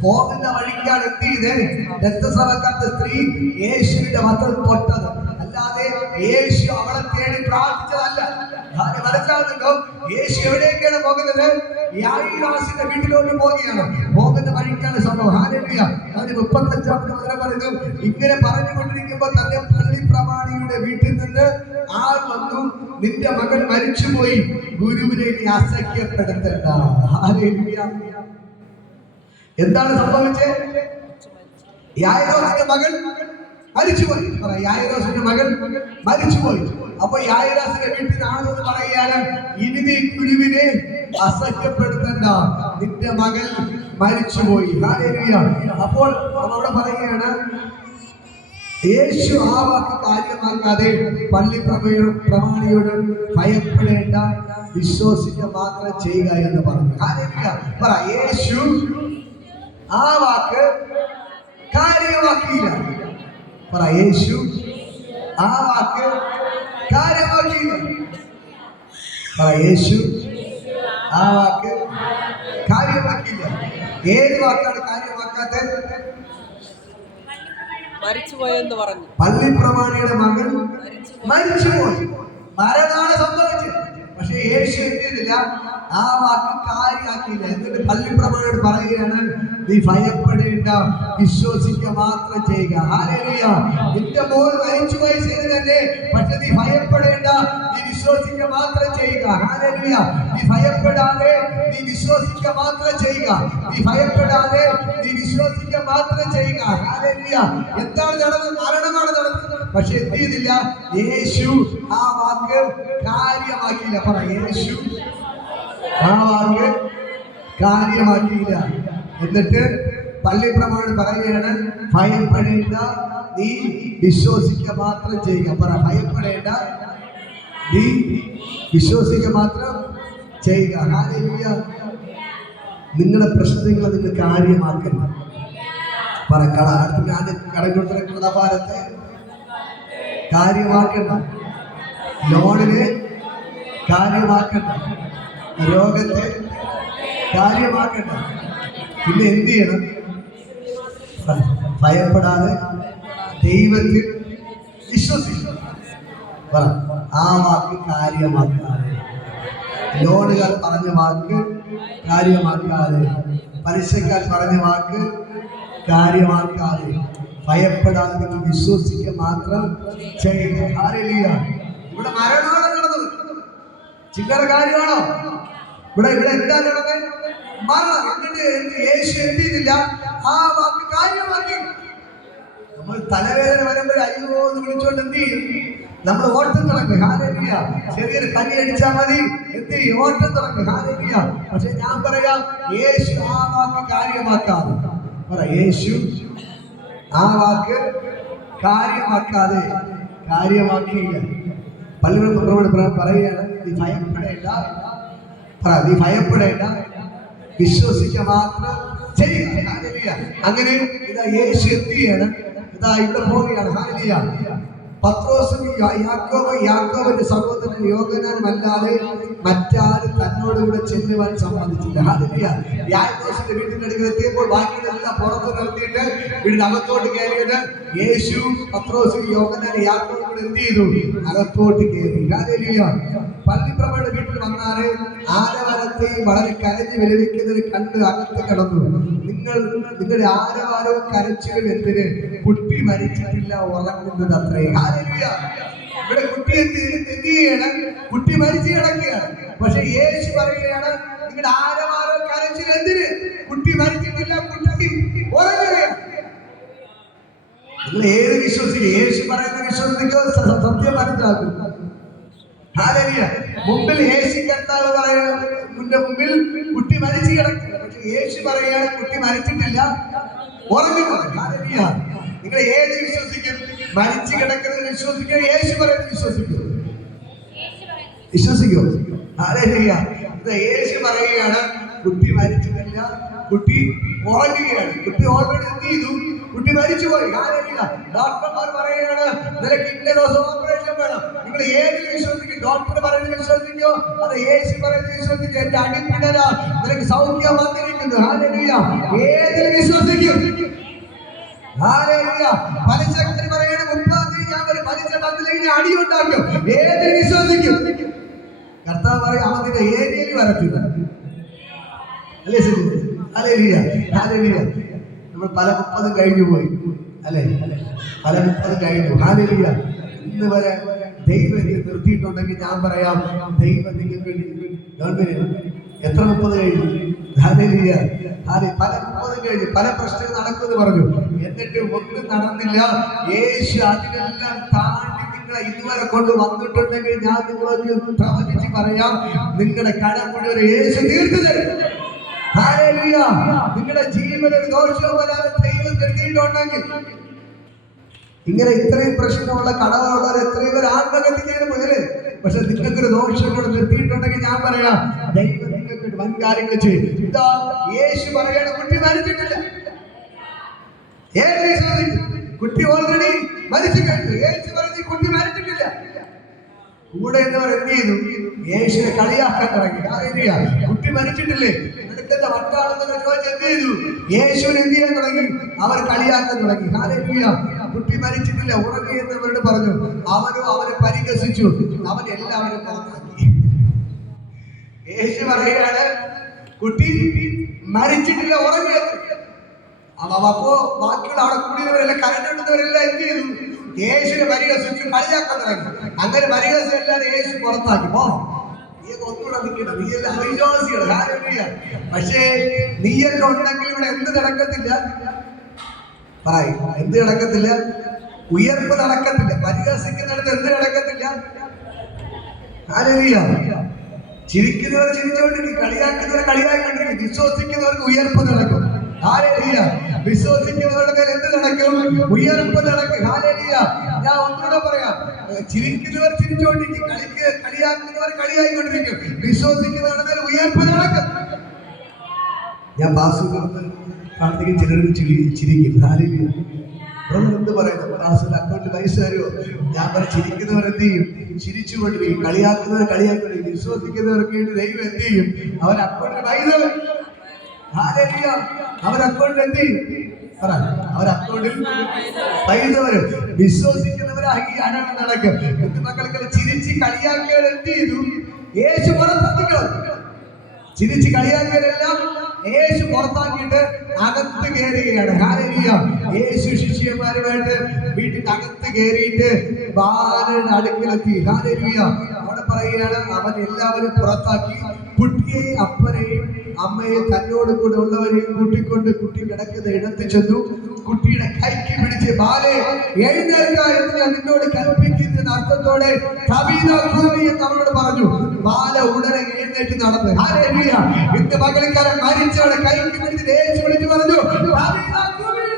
പോകുന്ന വഴിക്കാണ് എന്ത് ചെയ്ത് രക്തസ്രാവക്കാരന്റെ സ്ത്രീ യേശുവിന്റെ വസ്ത്രം തൊട്ടത്. അല്ലാതെ യേശു അവളെ തേടി പ്രാർത്ഥിച്ചതല്ല. മനസ്സിലാകുന്നുണ്ടോ? യേശു എവിടേക്കാണ് പോകുന്നത്? യായിറാസിന്റെ വീട്ടിലോട്ട് പോവുകയാണ്. പോകുന്ന വഴിക്കാണ് സംഭവം. ഹല്ലേലൂയ. അതിന് 35-ാമത്തെ വചനം പറയുന്നു, ഇങ്ങനെ പറഞ്ഞുകൊണ്ടിരിക്കുമ്പോൾ തന്നെ പള്ളി പ്രമാണിയുടെ വീട്ടിൽ നിന്ന് ആൾ വന്നു, നിന്റെ മകൻ മരിച്ചുപോയി, ഗുരുവിനെ നീ അസഹ്യപ്പെടുത്തണ്ട. ഹല്ലേലൂയ. എന്താണ് സംഭവിച്ചത്? യായിറോസിന്റെ മകൻ മരിച്ചുപോയി. യായിറോസിന്റെ മകൻ മരിച്ചുപോയി. അപ്പൊ യായിറാസിന്റെ വീട്ടിൽ ആണെന്ന് പറയുകയാണ്, ഇനി നീ ഗുരുവിനെ അസഹ്യപ്പെടുത്തണ്ട, നിന്റെ മകൻ മരിച്ചുപോയി. ഹല്ലേലൂയ. അപ്പോൾ അവിടെ പറയുകയാണ്, യേശു ആ വാക്ക് കാര്യമാക്കാതെ പള്ളി പ്രമാണിയോട് ഭയപ്പെടേണ്ട, വിശ്വസിക്കുക മാത്രം ചെയ്യുക എന്ന് പറഞ്ഞു. ഹല്ലേലൂയ. യേശു ആ വാക്ക് കാര്യമാക്കിയില്ല. യേശു ആ വാക്ക് കാര്യമാക്കിയില്ല. യേശു ആ വാക്ക് കാര്യമാക്കിയില്ല. ഏത് വാക്കാണ് കാര്യമാക്കാത്തത്? മരിച്ചുപോയെന്ന് പറഞ്ഞു. പള്ളി പ്രമാണിയുടെ മകൻ മരിച്ചുപോയി. മരണമാണ് സംഭവിച്ചത്. പക്ഷെ യേശു എന്ത് ചെയ്തില്ല? ആ വാക്ക് കാര്യമാക്കിയില്ല. എന്നിട്ട് പള്ളി പ്രമാണിയോട് പറയുകയാണ്, നീ ഭയപ്പെടേണ്ട, വിശ്വസിക്കുക മാത്രം ചെയ്യുക. ഹല്ലേലൂയ. നിന്റെ മോൾ മരിച്ചുപോയി ശരിയല്ലേ, പക്ഷെ നീ ഭയപ്പെടേണ്ട, നീ വിശ്വസിക്കുക മാത്രം ചെയ്യുക. ഹല്ലേലൂയ. നീ ഭയപ്പെടാതെ നീ വിശ്വസിക്കുക മാത്രം ചെയ്യുക. നീ ഭയപ്പെടാതെ നീ വിശ്വസിക്കുക മാത്രം ചെയ്യുക. ഹല്ലേലൂയ. എന്താണ് നടന്നത്? മരണമാണ് നടന്നത്. പക്ഷെ എന്ത് ചെയ്തില്ല? യേശു ആ വാക്ക് കാര്യമാക്കിയില്ല. യേശു ആ വാക്ക് കാര്യമാക്കിയില്ല. എന്നിട്ട് പള്ളി പ്രമാണി പറയുകയാണ്, ഭയപ്പെടേണ്ട, നീ വിശ്വസിക്കുക മാത്രം ചെയ്യുക. ഭയപ്പെടേണ്ട, നീ വിശ്വസിക്കുക മാത്രം ചെയ്യുക. ഹല്ലേലൂയ. നിങ്ങളുടെ പ്രശ്നങ്ങൾ നിങ്ങൾ കാര്യമാക്കണം. കടകൊടുത്ത കടഭാരത്തെ കാര്യമാക്കണം, ലോണിന് കാര്യമാക്കണ്ട, രോഗത്തെ കാര്യമാക്കണ്ട. പിന്നെ എന്ത് ചെയ്യണം? ഭയപ്പെടാതെ ദൈവത്തിൽ വിശ്വസിക്കണം. ആ വാക്ക് കാര്യമാക്കാതെ, ലോണുകാർ പറഞ്ഞ വാക്ക് കാര്യമാക്കാതെ, പലിശക്കാർ പറഞ്ഞ വാക്ക് കാര്യമാക്കാതെ, ഭയപ്പെടാതെ നിങ്ങൾ വിശ്വസിക്കുക മാത്രം ചെയ്യുക. ഹല്ലേലൂയ. ഇവിടെ മരണമാണ് നടന്നത്, ചില്ലറ കാര്യമാണോ? ഇവിടെ എന്താ നടന്നത്? മരണം. എന്നിട്ട് യേശു എന്ത് ചെയ്തില്ല? ആ വാക്ക് കാര്യമാക്കി. നമ്മൾ തലവേദന വരുമ്പോൾ അയ്യോ എന്ന് വിളിച്ചുകൊണ്ട് എന്ത് ചെയ്യും? നമ്മൾ ഓട്ടം തുടങ്ങും. ഹല്ലേലൂയ. ചെറിയൊരു പനി അടിച്ചാൽ മതി, എന്ത് ചെയ്യും? ഓട്ടം തുടങ്ങും. ഹല്ലേലൂയ. പക്ഷെ ഞാൻ പറയാം, യേശു ആ വാക്ക് കാര്യമാക്കാതെ, യേശു ആ വാക്ക് കാര്യമാക്കാതെ കാര്യമാക്കിയില്ല. പലരും പറയുകയാണ്, നീ ഭയപ്പെടേണ്ട, നീ ഭയപ്പെടേണ്ട, വിശ്വസിക്കുക മാത്രം ചെയ്യുക. അങ്ങനെ ഇതാ യേശു എന്ത് ചെയ്യാണ്? ഇതാ ഇവിടെ പോവുകയാണ്. ഹല്ലേലൂയ. പത്രോസും യാക്കോബിന്റെ സഹോദരൻ യോഹന്നാനും അല്ലാതെ മറ്റാരും തന്നോടുകൂടെ ചെല്ലുവാൻ സമ്മതിച്ചില്ല. ഹല്ലേലൂയ. യാക്കോബിന്റെ വീട്ടിന്റെ അടുക്കൽ എത്തിയപ്പോൾ ബാക്കിയെല്ലാം പുറത്ത് നിർത്തിയിട്ട് വീടിന്റെ അകത്തോട്ട് കയറിയത് യേശു പത്രോസും യോഹന്നാനും യാക്കോബും കൂടെ എന്ത് ചെയ്തു? അകത്തോട്ട് കയറി. ഹല്ലേലൂയ. പള്ളി പ്രമാണിയുടെ വീട്ടിൽ വന്നാല് ആരവാരത്തെയും വളരെ കരഞ്ഞു വിലപിക്കുന്നത് കണ്ട് അകത്ത് കിടന്നു. നിങ്ങളുടെ ആരവാരവും കരച്ചിലും എന്തിന്? കുട്ടി മരിച്ചിട്ടില്ല, ഉറങ്ങുന്നത് അത്രേ. ഹല്ലേലൂയ. ഇവിടെ കുട്ടി എന്ത് ചെയ്യണം? കുട്ടി മരിച്ചു കിടക്കുകയാണ്. പക്ഷെ യേശു പറയുകയാണ്, നിങ്ങളുടെ ആരവാരവും കരച്ചിലും എന്തിന്? കുട്ടി മരിച്ചിട്ടില്ല, കുട്ടി ഉറങ്ങുകയാണ്. നിങ്ങൾ ഏത് വിശ്വസിക്കുക? യേശു പറയുന്ന വിശ്വസിക്കോ? സത്യം മനസ്സിലാക്കും. ഹല്ലേലൂയ. മുമ്പിൽ യേശു കർത്താവ് പറയുന്ന മുമ്പിൽ കുട്ടി മരിച്ചു കിടക്കുക. പക്ഷെ യേശു പറയുകയാണ്, കുട്ടി മരിച്ചിട്ടില്ല, ഉറങ്ങുന്നു. ഹല്ലേലൂയ. നിങ്ങൾ ഏത് വിശ്വസിക്കും? മരിച്ചു കിടക്കുന്നത് വിശ്വസിക്കുക, യേശു പറയുന്നത് വിശ്വസിക്കും. വിശ്വസിക്കോ? ഹല്ലേലൂയ. യേശു പറയുകയാണ്, കുട്ടി മരിച്ചിട്ടില്ല, കുട്ടി ഉറങ്ങുകയാണ്. കുട്ടി ഓൾറെഡി എന്ത് ചെയ്തു? കുട്ടി മരിച്ചുപോയി. ഹല്ലേലൂയ. ഡോക്ടർമാർ പറയുകയാണ്, നിനക്ക് ഇന്ന ദിവസം ഓപ്പറേഷൻ വേണം. നിങ്ങൾ ഏതിൽ വിശ്വസിക്കും? ഡോക്ടർ പറയുന്നത് വിശ്വസിക്കോ? അത് യേശു പറയുന്നത് വിശ്വസിക്കോ? എന്റെ അടിപ്പിടല നിനക്ക് സൗഖ്യം വന്നിരിക്കുന്നു. ഹല്ലേലൂയ. ഏതിൽ വിശ്വസിക്കും? ഹല്ലേലൂയ. പലിശക്കാർ പറയുന്നത് 30 ഞാൻ ഒരു പലിശ തന്നില്ലെങ്കിൽ അടി ഉണ്ടാക്കും. ഏതിൽ വിശ്വസിക്കും? കർത്താവ് പറയും അവൻ നിന്റെ ഏരിയയിൽ വരത്തില്ല. അല്ലേ ശരി? Hallelujah, hallelujah. നമ്മൾ പല 30 കഴിഞ്ഞു പോയി അല്ലെ, പല 30 കഴിഞ്ഞു. ഹല്ലേലൂയ. ഇന്ന് വരെ ദൈവം എനിക്ക് നിർത്തിയിട്ടുണ്ടെങ്കിൽ ഞാൻ പറയാം, ദൈവം നിങ്ങൾക്ക് എത്ര 30 കഴിഞ്ഞു? ഹല്ലേലൂയ. പല 30 കഴിഞ്ഞു, പല പ്രശ്നങ്ങൾ നടക്കുമെന്ന് പറഞ്ഞു, എന്നിട്ട് ഒന്നും നടന്നില്ല. യേശു അതിനെല്ലാം താണ്ടി നിങ്ങളെ ഇതുവരെ കൊണ്ട് വന്നിട്ടുണ്ടെങ്കിൽ ഞാൻ നിങ്ങളൊക്കെ പ്രവചിച്ച് പറയാം, നിങ്ങളുടെ കടം മുഴുവൻ യേശു തീർത്തു തരും. ഹല്ലേലൂയ. നിങ്ങളുടെ ജീവനിൽ ദോഷവും വരാതെ ദൈവം കരുതിയിട്ടുണ്ടെങ്കിൽ, ഇങ്ങനെ ഇത്രയും പ്രശ്നമുള്ള കടകളുള്ളവർ എത്രയും പേർ ആത്മഹത്യ മുതല്, പക്ഷെ നിങ്ങൾക്കൊരു ദോഷം കൂടെ നിർത്തിയിട്ടുണ്ടെങ്കിൽ ഞാൻ പറയാം, ദൈവം നിങ്ങൾക്ക് വൻ കാര്യങ്ങൾ ചെയ്യും. ഇതാ യേശു പറയാണ്, കുട്ടി മരിച്ചിട്ടില്ല. കുട്ടി ഓൾറെഡി മരിച്ചു കഴിഞ്ഞു. യേശു പറഞ്ഞു കുട്ടി മരിച്ചിട്ടില്ല. കൂടെ എന്നവർ എന്ത് ചെയ്തു? യേശുവിനെ കളിയാക്കാൻ തുടങ്ങി. കുട്ടി മരിച്ചിട്ടില്ലേ, എടുക്കുന്ന വട്ടാണെന്നൊക്കെ ചോദിച്ച് എന്ത് ചെയ്തു? യേശുവിനെ എന്ത് ചെയ്യാൻ തുടങ്ങി? അവർ കളിയാക്കാൻ തുടങ്ങി. ഹല്ലേലൂയ. കുട്ടി മരിച്ചിട്ടില്ല, ഉറങ്ങി എന്നവരോട് പറഞ്ഞു. അവനും അവനെ പരിഹസിച്ചു, അവൻ എല്ലാവരും പുറത്താക്കി. യേശു പറയുകയാണ്, കുട്ടി മരിച്ചിട്ടില്ല, ഉറങ്ങിയത്. അപ്പോ ബാക്കിയുള്ള അവിടെ കൂടിയവരെല്ലാം കരഞ്ഞിട്ടുന്നവരെല്ലാം എന്ത് ചെയ്തു? യേശുവിനെ പരിഹസിച്ചു, കളിയാക്കാൻ തുടങ്ങി. അങ്ങനെ പരിഹസിച്ച് എല്ലാവരും യേശു പുറത്താക്കി. ഒന്നുകൂടെ നിൽക്കണം, നീ എല്ലാം അവിശ്വാസികൾ. ഹല്ലേലൂയ. പക്ഷേ നീയൊക്കെ ഉണ്ടെങ്കിൽ ഇവിടെ എന്ത് നടക്കത്തില്ല? പറയും, എന്ത് നടക്കത്തില്ല? ഉയർപ്പ് നടക്കത്തില്ല. പരിഹസിക്കുന്നിടത്ത് എന്ത് നടക്കത്തില്ല? ഹല്ലേലൂയ. ചിരിക്കുന്നവർ ചിരിച്ചുകൊണ്ടിരിക്കും, കളിയാക്കുന്നവർ കളിയാക്കിക്കൊണ്ടിരിക്കും. വിശ്വസിക്കുന്നവർക്ക് ഉയർപ്പ് നടക്കും. ഹല്ലേലൂയ. വിശ്വസിക്കുന്നവരുടെ മേൽ എന്ത് നടക്കും? ഉയർപ്പ് നടക്കും. ഹല്ലേലൂയ. ഞാൻ ഒന്നുകൂടെ പറയാം, ചിരിക്കുന്നവർ ചിരിച്ചുകൊണ്ടിരിക്കും, കളിയാക്കുന്നവർ കളിയായിക്കൊണ്ടിരിക്കും. വിശ്വസിക്കുന്നവരുടെ മേൽ ഉയർപ്പ് നടക്കും. ഞാൻ പ്രാർത്ഥിക്കും, ചിലർ ചിരിക്കും. ഹല്ലേലൂയ. ബ്രദർ എന്ത് പറയുന്നത്? അക്കൗണ്ടിൽ പൈസ തരുമോ? ഞാൻ പറഞ്ഞ ചിരിക്കുന്നവർ എന്ത് ചെയ്യും? ചിരിച്ചുകൊണ്ടിരിക്കും. കളിയാക്കുന്നവർ കളിയാക്കൊണ്ടിരിക്കും. വിശ്വസിക്കുന്നവർക്ക് വേണ്ടി ദൈവം എന്ത് ചെയ്യും? അവർ അക്കൗണ്ടിൽ പൈസ തരും. ഹല്ലേലൂയ. അവർ അക്കൗണ്ടിൽ എന്ത് ചെയ്യും? അവർ അക്കൗണ്ടിൽ പൈസ വരും. വിശ്വസിക്കുന്നവരായി അനണം നടക്കും. എന്ത് മക്കൾക്ക് ചിരിച്ച് കളിയാക്കിയവർ എന്ത് ചെയ്തു? യേശു പുറത്താക്കിക്കണം. ചിരിച്ച് കളിയാക്കിയവരെല്ലാം യേശു പുറത്താക്കിയിട്ട് അകത്ത് കയറുകയാണ്. ഹല്ലേലൂയ. യേശു ശിഷ്യന്മാരുമായിട്ട് വീട്ടിന്റെ അകത്ത് കയറിയിട്ട് ബാലയുടെ അടുക്കലെത്തി. ഹല്ലേലൂയ. അവിടെ പറയുകയാണ്, അവൻ എല്ലാവരും പുറത്താക്കി കുട്ടിയെയും അപ്പനെയും അമ്മയെ തന്നോട് കൂടെ ഉള്ളവരെയും കൂട്ടിക്കൊണ്ട് കുട്ടി കിടക്കുന്ന ഇടത്ത് ചെന്നു. കുട്ടിയുടെ കൈക്ക് പിടിച്ച്, ബാലെ എഴുന്നേൽക്ക എന്ന് ഞാൻ നിന്നോട് കൽപ്പിക്കുന്ന അർത്ഥത്തോടെ തബീത കൂമി എന്ന് അവനോട് പറഞ്ഞു. ബാല ഉടനെ എഴുന്നേറ്റ് നടന്നു. ഹല്ലേലൂയ. ഇന്ന് മകളിക്കാരൻ മരിച്ചവളെ കൈക്ക് പിടിച്ച് യേശു വിളിച്ചു പറഞ്ഞു, തബീത കൂമി.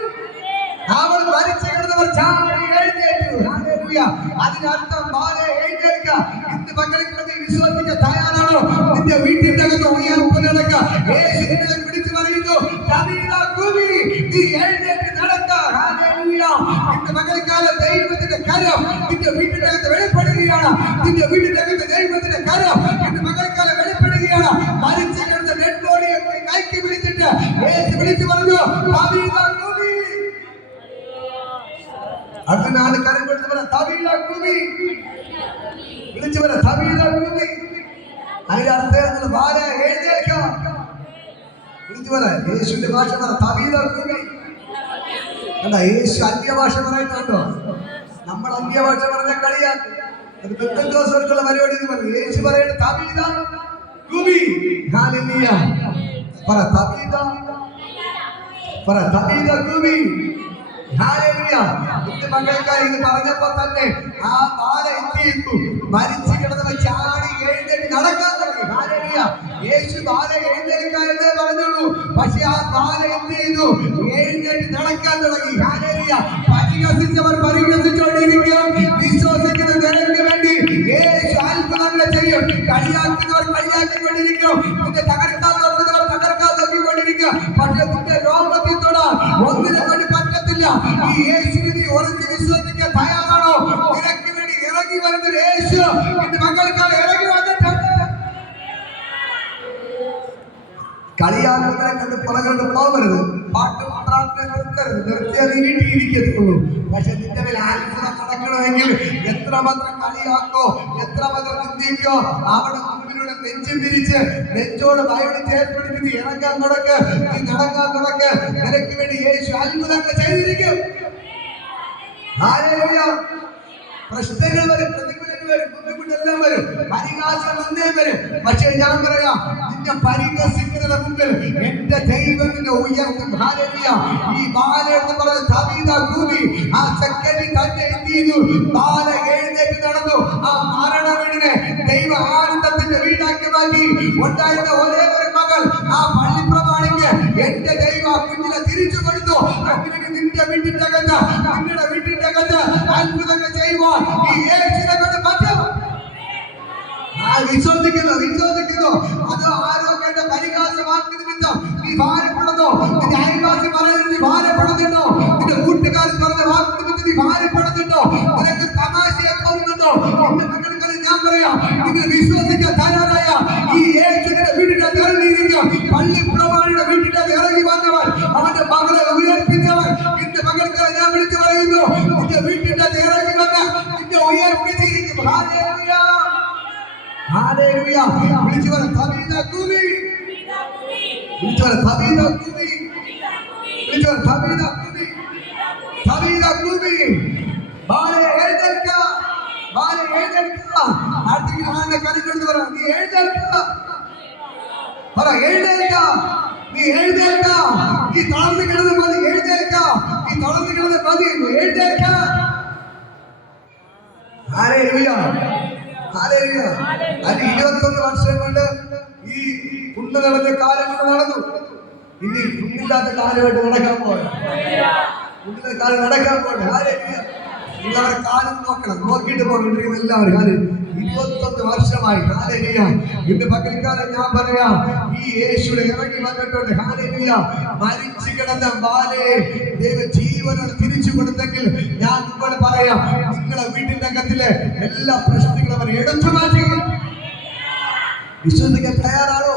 അവൾ മരിച്ചു കിടന്നവർ ചാടി എഴുന്നേറ്റു. ഹല്ലേലൂയ. അതിനർത്ഥം ബാല എഴുന്നേൽക്ക. ഇന്ന് മകളിക്കാരൻ വിശ്വസിക്കാൻ തയ്യാറാണോ? നിന്റെ വീട്ടിന്റെ അകത്ത് ഉയർപ്പ് നടക്കുക. യേശു നിന്നെ വിളിച്ചു പറയുന്നു, തബീത കൂമി, നീ എഴുന്നേറ്റ് നടക്ക. ഹല്ലേലൂയ. ഇന്ന് മകൾക്കാല ദൈവത്തിന്റെ കരം നിന്റെ വീട്ടിന്റെ അകത്ത് വെളിപ്പെടുകയാണ്. നിന്റെ വീട്ടിന്റെ അകത്ത് ദൈവത്തിന്റെ കരം ഇന്ന് മകൾക്കാല വെളിപ്പെടുകയാണ്. മരിച്ചു കിടന്ന ഡെഡ് ബോഡിയെ കൈക്ക് പിടിച്ചിട്ട് യേശു വിളിച്ചു പറഞ്ഞു, തബീത കൂമി. അടുത്ത നാല് കരം കൊടുത്ത് പറ, തബീത കൂമി. വിളിച്ചു പറ, തബീത കൂമി. അതിന്റെ അർത്ഥം ബാല എഴുന്നേൽക്കാം. വിളിച്ചു പറ, യേശുവിന്റെ ഭാഷ പറ, തബീത കൂമി. കണ്ടോ, യേശു അന്യഭാഷ പറയുന്നുണ്ടോ? നമ്മൾ അന്യഭാഷ പറഞ്ഞ കളിയാക്കും. അത് പെന്തക്കോസ്തർക്കുള്ള പരിപാടി എന്ന് പറഞ്ഞു. യേശു പറയുന്നത് തബീത കൂമി. ഹല്ലേലൂയ. പറ, തബീത. പറ, തബീത കൂമി. ഹല്ലേലൂയ. ഇന്ന് മക്കൾക്കാർ ഇത് പറഞ്ഞപ്പോ തന്നെ ആ ബാല എത്തിയിരുന്നു. മരിച്ചു കിടന്നവൻ ചാടി എഴുന്നേറ്റ് നടക്കാൻ തുടങ്ങി. ഹല്ലേലൂയ. യേശു ബാല എഴുന്നേൽക്കാൻ എന്നേ പറഞ്ഞുള്ളൂ, പക്ഷെ ആ ബാല എന്ത് ചെയ്തു? എഴുന്നേറ്റ് നടക്കാൻ തുടങ്ങി. ഹല്ലേലൂയ. പരിഹസിച്ചവർ പരിഹസിച്ചുകൊണ്ടിരിക്കും. വിശ്വസിക്കുന്ന ജനങ്ങൾക്ക് വേണ്ടി യേശു അത്ഭുതങ്ങൾ ചെയ്യും. കളിയാക്കുന്നവർ കളിയാക്കിക്കൊണ്ടിരിക്കും. നിന്റെ തകർക്കാൻ നോക്കുന്നവർ തകർക്കാൻ നോക്കിക്കൊണ്ടിരിക്കും. പക്ഷെ നിന്റെ രോഗത്തിൽ തൊടാൻ ഒന്നിനെ വേണ്ടി പറ്റത്തില്ല. ഈ യേശുവിനെ ഉറച്ച് വിശ്വസിക്കാൻ തയ്യാറാണോ? നിനക്ക് വേണ്ടി ഇറങ്ങി വരുന്ന യേശു നിന്റെ മക്കൾക്കാണ് ഇറങ്ങി വന്നിട്ടുണ്ട്. കളിയാക്കുന്നവരെ കണ്ട് പുറകോട്ട് പോകരുത്. പാട്ടും പ്രാർത്ഥന നിർത്തരുത്. നിർത്തിയാൽ നീ വീട്ടിലിരിക്കത്തുള്ളൂ. പക്ഷെ നിന്റെ മേൽ അത്ഭുതം നടക്കണമെങ്കിൽ എത്രമാത്രം കളിയാക്കോ, എത്രമാത്രം ചിന്തിക്കോ, അവിടെ നെഞ്ചും വിരിച്ച് നെഞ്ചോട് വയോട് ചേർപ്പെടുത്തി നീ ഇറങ്ങാൻ തുടക്ക്, നീ നടക്കാൻ തുടക്ക്. നിനക്ക് വേണ്ടി യേശു അത്ഭുതങ്ങൾ ചെയ്തിരിക്കും. ഹല്ലേലൂയ. പ്രശ്നങ്ങൾ വരും, പ്രതികൂലങ്ങൾ വരും, ബുദ്ധിമുട്ടെല്ലാം വരും, പരിഹാസം വന്നേ വരും. പക്ഷേ ഞാൻ പറയാം, നിന്നെ പരിഹസിക്കുന്നതിന് മുമ്പിൽ എന്റെ ദൈവം നിന്നെ ഉയർത്തും. ഹല്ലേലൂയ. ഈ ബാല എന്ന് പറഞ്ഞ ദാവീദ കൂടി ആ സെക്കൻഡിൽ തന്നെ എന്ത് ചെയ്തു? ബാല എഴുന്നേറ്റ് നടന്നു. ആ മരണ വീടിനെ ദൈവ ആനന്ദത്തിന്റെ വീടാക്കി മാറ്റി. ഉണ്ടായിരുന്ന ഒരേ ഒരു മകൾ ആ പള്ളി പ്രമാണിക്ക് എന്റെ ദൈവ കുഞ്ഞിനെ തിരിച്ചു കൊടുത്തു. അങ്ങനെ നിന്റെ വീട്ടിന്റെ അകത്ത്, നിങ്ങളുടെ വീട്ടിന്റെ അകത്ത് അത്ഭുതങ്ങൾ ചെയ്യുവാൻ ഈ യേശുവിനെ കൊണ്ട് പറ്റും. വിശ്വസിക്കുന്നു. അത് ആരോഗ്യന്റെ പരിഹാസമാക്കി നിമിത്തം നീ ഭാരപ്പെടുന്നു. നിന്റെ അയൽവാസി പറയുന്നത് നീ ഭാരപ്പെടുന്നുണ്ടോ? നിന്റെ കൂട്ടുകാരൻ പറഞ്ഞ വാക്ക് നിമിത്തം നീ ഭാരപ്പെടുന്നുണ്ടോ? നിനക്ക് തമാശയെ തോന്നുന്നുണ്ടോ? എന്റെ മക്കൾക്ക് ഞാൻ പറയാം, നിങ്ങൾ വിശ്വസിക്കാൻ തയ്യാറായ ഈ യേശുവിന്റെ വീടിന്റെ ഇറങ്ങിയിരിക്കുക. പള്ളി പ്രമാണിയുടെ വീടിന്റെ ഇറങ്ങി വന്നവൻ, അവന്റെ മകളെ ഉയർപ്പിച്ചവൻ. എന്റെ മകൾക്ക് ഞാൻ വിളിച്ചു പറയുന്നു, നിന്റെ വീട്ടിന്റെ ഇറങ്ങി വന്ന് നിന്നെ ഉയർപ്പിച്ചിരിക്കും. ഹല്ലേലൂയ. ഹല്ലേലൂയ. വിളിച്ചു പറ ദാവീദ കൂവി, വിളിച്ചു പറ ദാവീദ കൂവി, വിളിച്ചു പറ ദാവീദ കൂവി, ദാവീദ കൂവി. Ballet എഴുന്നേൽക്ക, ballet എഴുന്നേൽക്ക. ആർത്തിക്ക് ആളുടെ കരഞ്ഞെടുത്ത് പറ, നീ എഴുന്നേൽക്ക, പറ എഴുന്നേൽക്ക, നീ എഴുന്നേൽക്ക. നീ തളർന്നു കിടന്ന് മതി, എഴുന്നേൽക്ക. നീ തളർന്നു കിടന്ന് മതി, എഴുന്നേൽക്ക. ഹല്ലേലൂയ. ഹല്ലേലൂയ. അത് 21 വർഷം കൊണ്ട് ഈ കുന്നു നടന്ന കാലം കൊണ്ട് നടന്നു. ഇനി കുന്നില്ലാത്ത കാലമായിട്ട് നടക്കാൻ പോകണം. കുന്നില്ലാത്ത കാലം നടക്കാൻ പോകണം. ഹല്ലേലൂയ. നിങ്ങളവരെ കാലം നോക്കണം, നോക്കിയിട്ട് പോകണ്ടിരിക്കുന്ന എല്ലാവരും. 21 വർഷമായി. ഹല്ലേലൂയ. ഇന്ന് പകൽക്കാലം ഞാൻ പറയാം, ഈ യേശുവിടെ ഇറങ്ങി വന്നിട്ടുണ്ട്. ഹല്ലേലൂയ. മരിച്ചു കിടന്ന ബാലയെ ദൈവ ജീവനോട് തിരിച്ചു കൊടുത്തെങ്കിൽ ഞാൻ നിങ്ങളോട് പറയാം, നിങ്ങളുടെ വീട്ടിന്റെ അകത്തിലെ എല്ലാ പ്രശ്നങ്ങളും അവർ എടുത്തു മാറ്റി. വിശ്വസിക്കാൻ തയ്യാറാണോ?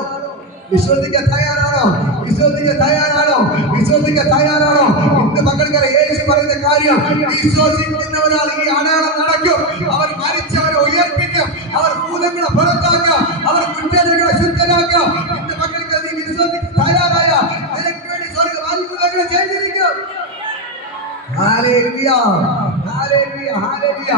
വിശ്വസിക്കാൻ തയ്യാറാണോ? വിശ്വസിക്കാൻ തയ്യാറാണോ? വിശ്വസിക്കാൻ തയ്യാറാണോ? ഇന്ന് മക്കൾക്കറിയാം യേശു പറയുന്ന കാര്യം, വിശ്വസിക്കുന്നവരാൽ ഈ അടയാളം നടക്കും. അവർ മരിച്ചവരെ ഉയർപ്പിക്കും, അവർ ഭൂതങ്ങളെ പുറത്താക്കും, അവർ കുറ്റങ്ങളെ ശുദ്ധരാക്കും. ഇന്ന് മക്കൾക്ക് നീ വിശ്വസിക്കാൻ തയ്യാറായ നിനക്ക് വേണ്ടി സ്വർഗ്ഗം അത്ഭുതങ്ങൾ ചെയ്തിരിക്കും. ഹല്ലേലൂയ. ഹല്ലേലൂയ. ഹല്ലേലൂയ.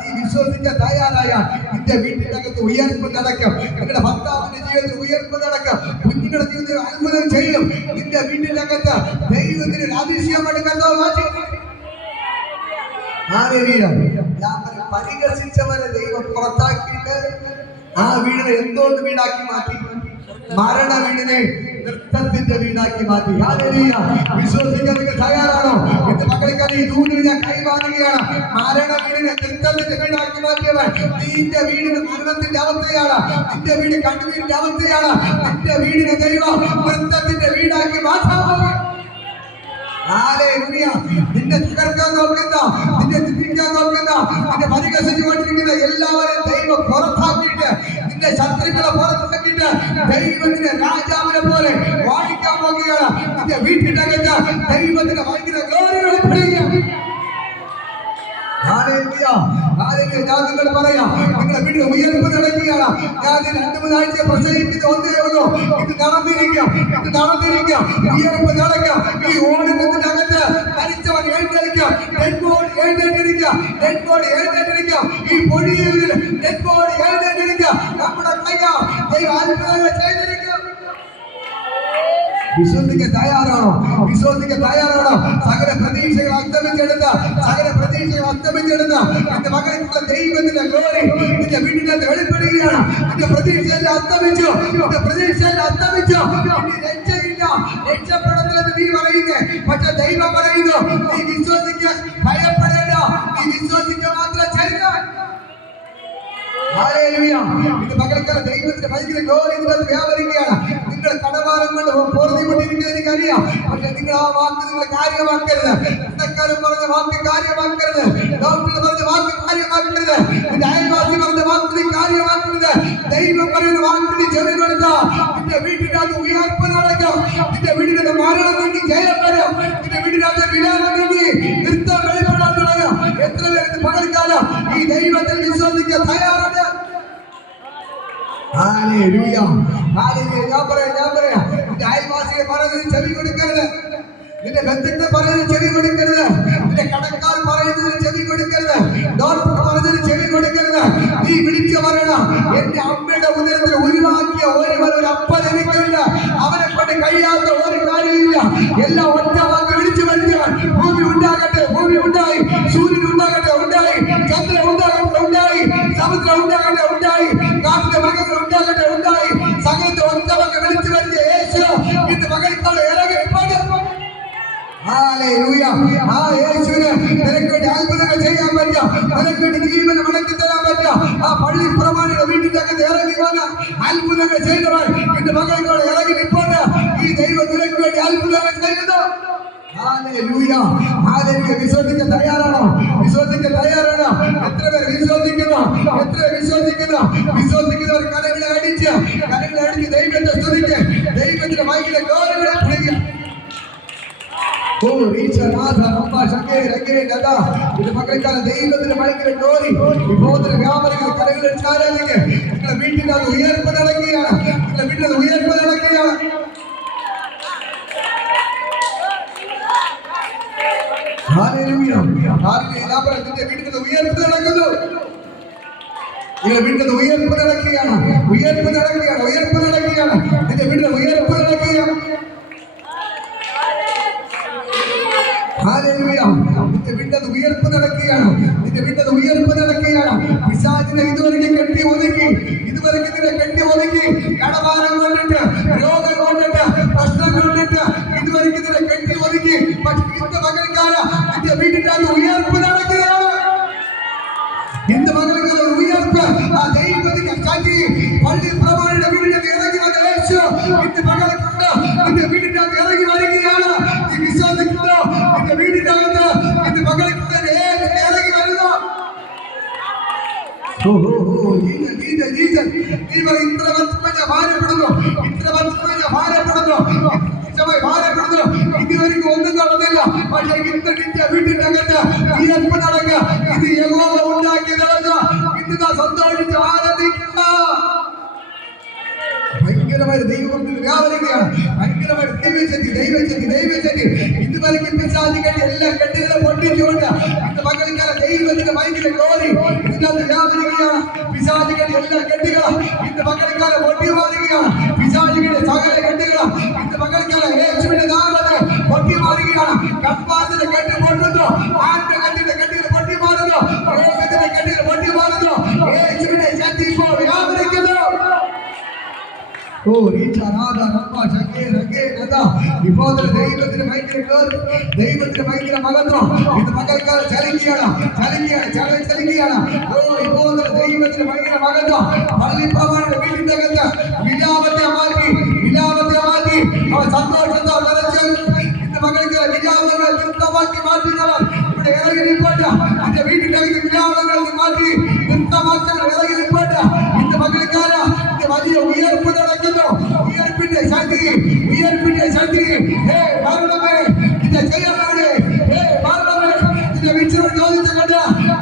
നീ വിശ്വസിക്കാൻ തയ്യാറായ നിന്റെ വീട്ടിന്റെ അകത്ത് ഉയർപ്പ് നടക്കും. നിങ്ങളുടെ ഭർത്താവിന്റെ ജീവിതത്തിൽ ഉയർപ്പ് നടക്കും. കുഞ്ഞുങ്ങളുടെ ജീവിതത്തിൽ അത്ഭുതം ചെയ്യും. നിന്റെ വീട്ടിന്റെ അകത്ത് ദൈവത്തിന് അതിശയമായിട്ട് കർത്താവ് മാറ്റി. ഹല്ലേലൂയ. പരിഹസിച്ചവരെ ദൈവം പുറത്താക്കിയിട്ട് ആ വീടിനെ എന്തോന്ന് വീടാക്കി മാറ്റി? മരണ വീടിനെ നൃത്തത്തിന്റെ വീടാക്കി മാറ്റി. ഹല്ലേലൂയ. വിശ്വസിക്കാൻ നിങ്ങൾ തയ്യാറാണോ? എന്റെ മക്കൾക്കാണ് ഈ ദൂതിൽ ഞാൻ കൈമാറുകയാണ്. മരണ വീടിനെ നൃത്തത്തിന്റെ വീടാക്കി മാറ്റിയവൻ നിന്റെ വീടിന് മരണത്തിന്റെ അവസ്ഥയാണ്. നിന്റെ വീട് കണ്ണുനീരിന്റെ അവസ്ഥയാണ്. നിന്റെ വീടിനെ ദൈവം നൃത്തത്തിന്റെ വീടാക്കി മാറ്റാൻ. ഹല്ലേലൂയ. നിന്നെ തകർക്കാൻ നോക്കുന്ന, നിന്നെ നിന്ദിക്കാൻ നോക്കുന്ന, നിന്നെ പരിഹസിച്ചുകൊണ്ടിരിക്കുന്ന എല്ലാവരെയും ദൈവം പുറത്താക്കിയിട്ട്, നിന്റെ ശത്രുക്കളെ പുറത്താക്കിയിട്ട് ദൈവത്തിന്റെ രാജാവിനെ പോലെ വാഴിക്കാൻ പോകുകയാണ്. നിന്റെ വീട്ടിന്റെ അകത്ത് ദൈവത്തിന്റെ ഭയങ്കര ഗ്ലോറി വെളിപ്പെടുകയാണ്. ഹല്ലേലൂയ. ഹല്ലേലൂയ. ഞാൻ നിങ്ങളോട് പറയാം, നിങ്ങളുടെ വീട്ടിൽ ഉയർപ്പ് നടക്കുകയാണ്. ഞാൻ 2-3 ആഴ്ച പ്രസംഗിക്കുന്നത് ഒന്നേ ഉള്ളൂ, ഇത് നടന്നിരിക്കാം, ഇത് നടന്നിരിക്കാം. ഉയർപ്പ് നടക്കാം. ഈ ഓണത്തിന്റെ അകത്ത് മരിച്ചവൻ എഴുന്നേൽക്കാം, ഡെഡ് ബോഡി എഴുന്നേറ്റിരിക്കാം, ഡെഡ് ബോഡി എഴുന്നേറ്റിരിക്കാം. ഈ പൊടിയിൽ ഡെഡ് ബോഡി എഴുന്നേറ്റിരിക്കാം. നമ്മുടെ കൈയാ ദൈവം അത്ഭുതങ്ങൾ ചെയ്തിരിക്കാം. വിശ്വസിക്കാൻ തയ്യാറാണോ? വിശ്വസിക്കാൻ തയ്യാറാണോ? സകല പ്രതീക്ഷകൾ അസ്തമിച്ചെടുത്ത, സകല പ്രതീക്ഷകൾ അസ്തമിച്ചെടുത്ത എന്റെ മകൾക്കുള്ള ദൈവത്തിന്റെ ഗ്ലോറി നിന്റെ വീട്ടിനകത്ത് വെളിപ്പെടുകയാണ്. നിന്റെ പ്രതീക്ഷയെല്ലാം അസ്തമിച്ചു, നിന്റെ പ്രതീക്ഷയെല്ലാം അസ്തമിച്ചു. ഇനി രക്ഷയില്ല, രക്ഷപ്പെടത്തില്ലെന്ന് നീ പറയുന്നേ. പക്ഷെ ദൈവം പറയുന്നു, നീ വിശ്വസിക്കാൻ ഭയപ്പെടേണ്ട, നീ വിശ്വസിക്കുക മാത്രം ചെയ്യുക. ഹല്ലേലൂയ. ഇത് മകൾക്കുള്ള ദൈവത്തിന്റെ ഭയങ്കര ഗ്ലോറി ഇതിനകത്ത് വ്യാപരിക്കുകയാണ്. നിങ്ങൾ കടഭാരം കൊണ്ട് പൊറുതിമുട്ടിയിരിക്കുന്നത് എനിക്കറിയാം. പക്ഷെ നിങ്ങൾ ആ വാക്ക് നിങ്ങൾ കാര്യമാക്കരുത്. ഇടക്കാരൻ പറഞ്ഞ വാക്ക് കാര്യമാക്കരുത്. ഡോക്ടർ പറഞ്ഞ വാക്ക് കാര്യമാക്കരുത്. നിന്റെ അയൽവാസി പറഞ്ഞ വാക്ക് നീ കാര്യമാക്കരുത്. ദൈവം പറയുന്ന വാക്ക് നീ ചെവി കൊടുത്താ നിന്റെ വീട്ടിനകത്ത് ഉയർപ്പ് നടക്കും. നിന്റെ വീടിനകത്ത് മരണം നീങ്ങി ജയം വരും. നിന്റെ വീടിനകത്ത് വിലാപം നീങ്ങി നൃത്തം വെളിപ്പെടാൻ തുടങ്ങും. എത്ര പേർക്ക് പകൽക്കാലം ഈ ദൈവത്തിൽ വിശ്വസിക്കാൻ തയ്യാറുണ്ട്? ഹല്ലേലൂയ. ഹല്ലേലൂയ. ഞാൻ പറയാം നിന്റെ അയൽവാസിയെ പറയുന്നത് ചെവി കൊടുക്കരുത്. നിന്റെ ബന്ധുക്കൾ പറയുന്നത് ചെവി കൊടുക്കരുത്. നിന്റെ കടക്കാർ പറയുന്നതിന് ചെവി കൊടുക്കരുത്. ഡോക്ടർ പറയുന്നതിന് ചെവി കൊടുക്കരുത്. നീ വിളിച്ചു പറയണം, എന്റെ അമ്മയുടെ ഉദരത്തിൽ ഉരുവാക്കിയ ഒരു അപ്പൻ എനിക്കില്ല, അവനെ കൊണ്ട് കഴിയാത്ത ഒരു കാര്യമില്ല. എല്ലാം ഒറ്റ വാക്ക് വിളിച്ചു വരുത്തിയാൽ ഭൂമി ഉണ്ടാകട്ടെ, ഭൂമി ഉണ്ടായി. സൂര്യൻ ഉണ്ടാകട്ടെ, ഉണ്ടായി. ചന്ദ്രൻ ഉണ്ടാകട്ടെ, ഉണ്ടായി. സമുദ്രം ഉണ്ടാകട്ടെ, ഉണ്ടായി. കാട്ടിലെ മൃഗങ്ങൾ ഉണ്ടാകട്ടെ, ഉണ്ടായി. സകലത്തെ ഒറ്റ വാക്ക് വിളിച്ചു വരുത്തിയ യേശു ഇന്ന് മകൾക്കാണ് ഇറങ്ങി. ഹല്ലേലൂയ. ആ യേശുവിന് നിനക്ക് വേണ്ടി അത്ഭുതങ്ങൾ ചെയ്യാൻ പറ്റുക, നിനക്ക് വേണ്ടി ജീവൻ മടക്കി തരാൻ പറ്റുക. ആ പള്ളി പ്രമാണിയുടെ വീട്ടിന്റെ അകത്ത് ഇറങ്ങി വന്ന് അത്ഭുതങ്ങൾ ചെയ്തവൻ എന്റെ മകൾക്കോട് ഇറങ്ങി നിൽപ്പുണ്ട്. ഈ ദൈവം നിനക്ക് വേണ്ടി അത്ഭുതങ്ങൾ ചെയ്യുന്നു. ഹല്ലേലൂയ. ഹല്ലേലൂയ. വിശ്വസിക്കാൻ തയ്യാറാണോ? വിശ്വസിക്കാൻ തയ്യാറാണോ? എത്ര പേർ വിശ്വസിക്കുന്നു? എത്ര പേർ വിശ്വസിക്കുന്നു? വിശ്വസിക്കുന്നവർ കരങ്ങളെ അടിച്ച് ദൈവത്തെ സ്തുതിക്ക്, ദൈവത്തിന്റെ മൈക്കിലെ ഗൗരവങ്ങളെ പിടിക്കുക. ദൈവത്തിന് ഭയങ്കര ജോലി ഇപ്പോഴത്തെ വ്യാപാരികൾ കരകളിൽ ചാരാണെങ്കിൽ നിങ്ങളുടെ വീട്ടിൽ അത് ഉയർപ്പ് നടക്കുകയാണ്. നിങ്ങളുടെ വീട്ടിൽ ഉയർപ്പ് നടക്കുകയാണ്. നിന്റെ വീട്ടിൽ ഉയർപ്പ് നടക്കുന്നു. നിങ്ങളുടെ വീട്ടിൽ ഉയർപ്പ് നടക്കുകയാണ്. ഉയർപ്പ് നടക്കുകയാണ്. ഉയർപ്പ് നടക്കുകയാണ്. നിന്റെ വീട്ടിൽ ഉയർപ്പ് നടക്കുകയാണ്. ഹല്ലേലൂയ. നിന്റെ വീട്ടിൽ ഉയർപ്പ് നടക്കുകയാണ്. നിന്റെ വീട്ടിൽ ഉയർപ്പ് നടക്കുകയാണ്. പിശാചിനെ ഇതുവരെ കെട്ടി ഒതുക്കി, ഇതുവരെ നിന്നെ കെട്ടി ഒതുക്കി, കടഭാരം കൊണ്ടിട്ട്, രോഗം കൊണ്ടിട്ട്, പ്രശ്നം കൊണ്ടിട്ട് ഇതുവരെ നിന്നെ കെട്ടി ഒതുക്കി. പക്ഷെ ഇന്ന് മകൾക്കാല നിന്റെ വീട്ടിന്റെ അത് ഉയർപ്പ് നടക്കുകയാണ്. ഇന്ന് മകൾക്കാല ഉയർപ്പ് ആ ദൈവത്തിന്റെ ശക്തി പള്ളി പ്രമാണിയുടെ വീടിന്റെ ഇറങ്ങി വന്ന യേശു ഇന്ന് മകൾക്കുണ്ട്. നിന്റെ വീടിന്റെ അത് ഇറങ്ങി വരികയാണ്. നീ വിശ്വസിക്കുന്നു? നിന്റെ വീടിന്റെ അകത്ത് നിന്റെ മകൾക്കുണ്ട് ഇറങ്ങി വരുന്നു. ഇത്ര വർഷം ഭാരപ്പെടുന്നു, ഇത്ര വർഷം ഭാരപ്പെടുന്നു, ഭാരപ്പെടുന്നു. ഇതുവരെ ഒന്നും നടന്നില്ല. പക്ഷേ ഇന്ന് നിന്റെ വീട്ടിന്റെ അകത്ത് ഉയർപ്പ് നടക്കുക. ഇത് യഹോവ ഉണ്ടാക്കിയതല്ല. ഇന്ന് സന്തോഷിച്ച് ആനന്ദിക്കുക. ഭയങ്കരമായ ദൈവത്തിൽ വ്യാപരിക്കുകയാണ്. ഭയങ്കരമായ ദൈവശക്തി. ഇതുവരെ പിശാചികളുടെ എല്ലാ കെട്ടുകളും പൊട്ടിച്ചുകൊണ്ട് ഇന്ന് മകൾക്കാല ദൈവത്തിന്റെ ഭയങ്കര ഗ്ലോറി ഇതിനകത്ത് വ്യാപരിക്കുകയാണ്. പിശാചികളുടെ എല്ലാ കെട്ടുകളും ഇന്ന് മകൾക്കാല പൊട്ടി മാറുകയാണ്. പിശാചികളുടെ സകല കെട്ടുകളും ഇന്ന് മകൾക്കാല യേശുവിന്റെ നാമത്തിൽ പൊട്ടി മാറുകയാണ്. കൺപാദത്തിന്റെ കെട്ട് പൊട്ടുന്നു, ആന്റെ കെട്ടിന്റെ കെട്ടുകൾ പൊട്ടി മാറുന്നു, രോഗത്തിന്റെ കെട്ടുകൾ പൊട്ടി മാറുന്നു. യേശുവിന്റെ ശക്തി ഇപ്പോൾ വ്യാപരിക്കുന്നു. ദൈവത്തിന് ഭയങ്കര മഹത്വം ഇത് മകൾക്കാൽ ചലിക്കുകയാണ്. ദൈവത്തിന് ഭയങ്കര മഹത്വം. പള്ളിപ്രമാണിയുടെ വീട്ടിന്റെ അകത്ത് വിലാപത്തെ മാറ്റി അവൻ സന്തോഷത്തോ നിറച്ച് ഇന്ന് മകൾക്ക് വിലാപങ്ങൾ നൃത്തമാക്കി മാറ്റുന്നവർ ഇവിടെ ഇറങ്ങി നിൽപ്പേണ്ട. എന്റെ വീട്ടിന്റെ അകത്ത് വിലാപങ്ങൾ മാറ്റി നൃത്തമാക്കാൻ ഇറങ്ങി നിൽപ്പേണ്ട. ഇന്ന് മകൾക്കാല വലിയ ഉയർപ്പ് നടക്കുന്നു. ഉയർപ്പിന്റെ ശക്തി ഹേ മരണമേ നിന്റെ ജയമാണ്. ഹേ മരണമേ നിന്റെ വിളിച്ചവർ ചോദിച്ചു കണ്ട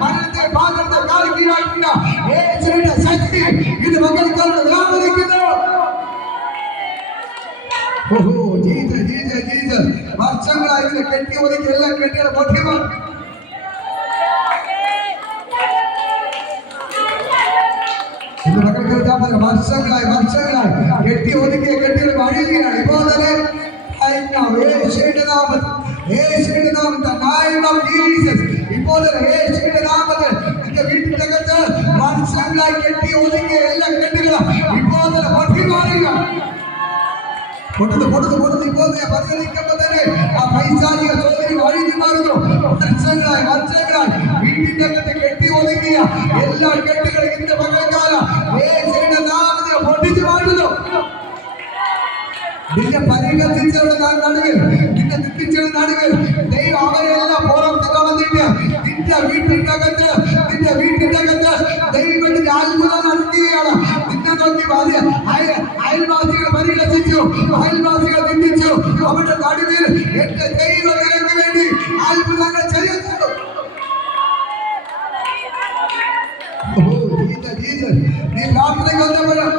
മരണത്തെ പാത്രത്തെ കാണിക്കുകയാക്കിയ യേശുവിന്റെ ശക്തി ഇത് മകൾക്കാരുടെ വ്യാപരിക്കുന്നു. വർഷങ്ങളായി ഇതിനെ കെട്ടി ഒതുക്കി എല്ലാം കെട്ടിയുടെ ബോധ്യമാണ്. വർഷങ്ങളായി കെട്ടി ഒതുക്കിയ കെട്ടികൾ വഴിയുകയാണ്. ഇപ്പോൾ തന്നെ യേശുവിന്റെ നാമത്തിൽ നിന്റെ വീട്ടിന്റെ അകത്ത് വർഷങ്ങളായി കെട്ടി ഒതുക്കിയ എല്ലാ കെട്ടുകളും ഇപ്പോൾ തന്നെ പൊട്ടി മാറുക. പൊട്ടുന്നു ഇപ്പോൾ പരിഗണിക്കുമ്പോ തന്നെ ആ പൈശാചിക ചോദ്യം വഴിഞ്ഞു മാറുന്നു. വർഷങ്ങളായി വീട്ടിന്റെ അകത്ത് കെട്ടി ഒതുക്കിയ എല്ലാ കെട്ടുകളും ഇന്ന് മകൾക്കാല യേശുവിന്റെ നാമത്തിൽ പൊട്ടിച്ചു മാറ്റുന്നു. നിന്നെ പരിഹസിച്ചവരുടെ നടുവിൽ, നിന്നെ നിന്ദിച്ചവരുടെ നടുവിൽ ദൈവം അവരെല്ലാം പുറത്ത് കളഞ്ഞിട്ട് നിന്റെ വീട്ടിന്റെ അകത്ത് ദൈവത്തിന്റെ അത്ഭുതം നടത്തുകയാണ്. നിന്നെ നോക്കി അയൽവാസികൾ പരിഹസിച്ചു, അയൽവാസികൾ നിന്ദിച്ചു. അവരുടെ നടുവിൽ എന്റെ ദൈവം നിനക്ക് വേണ്ടി അത്ഭുതങ്ങൾ ചെയ്യുന്നു. നീ പ്രാർത്ഥനയ്ക്ക് വന്നപ്പോഴും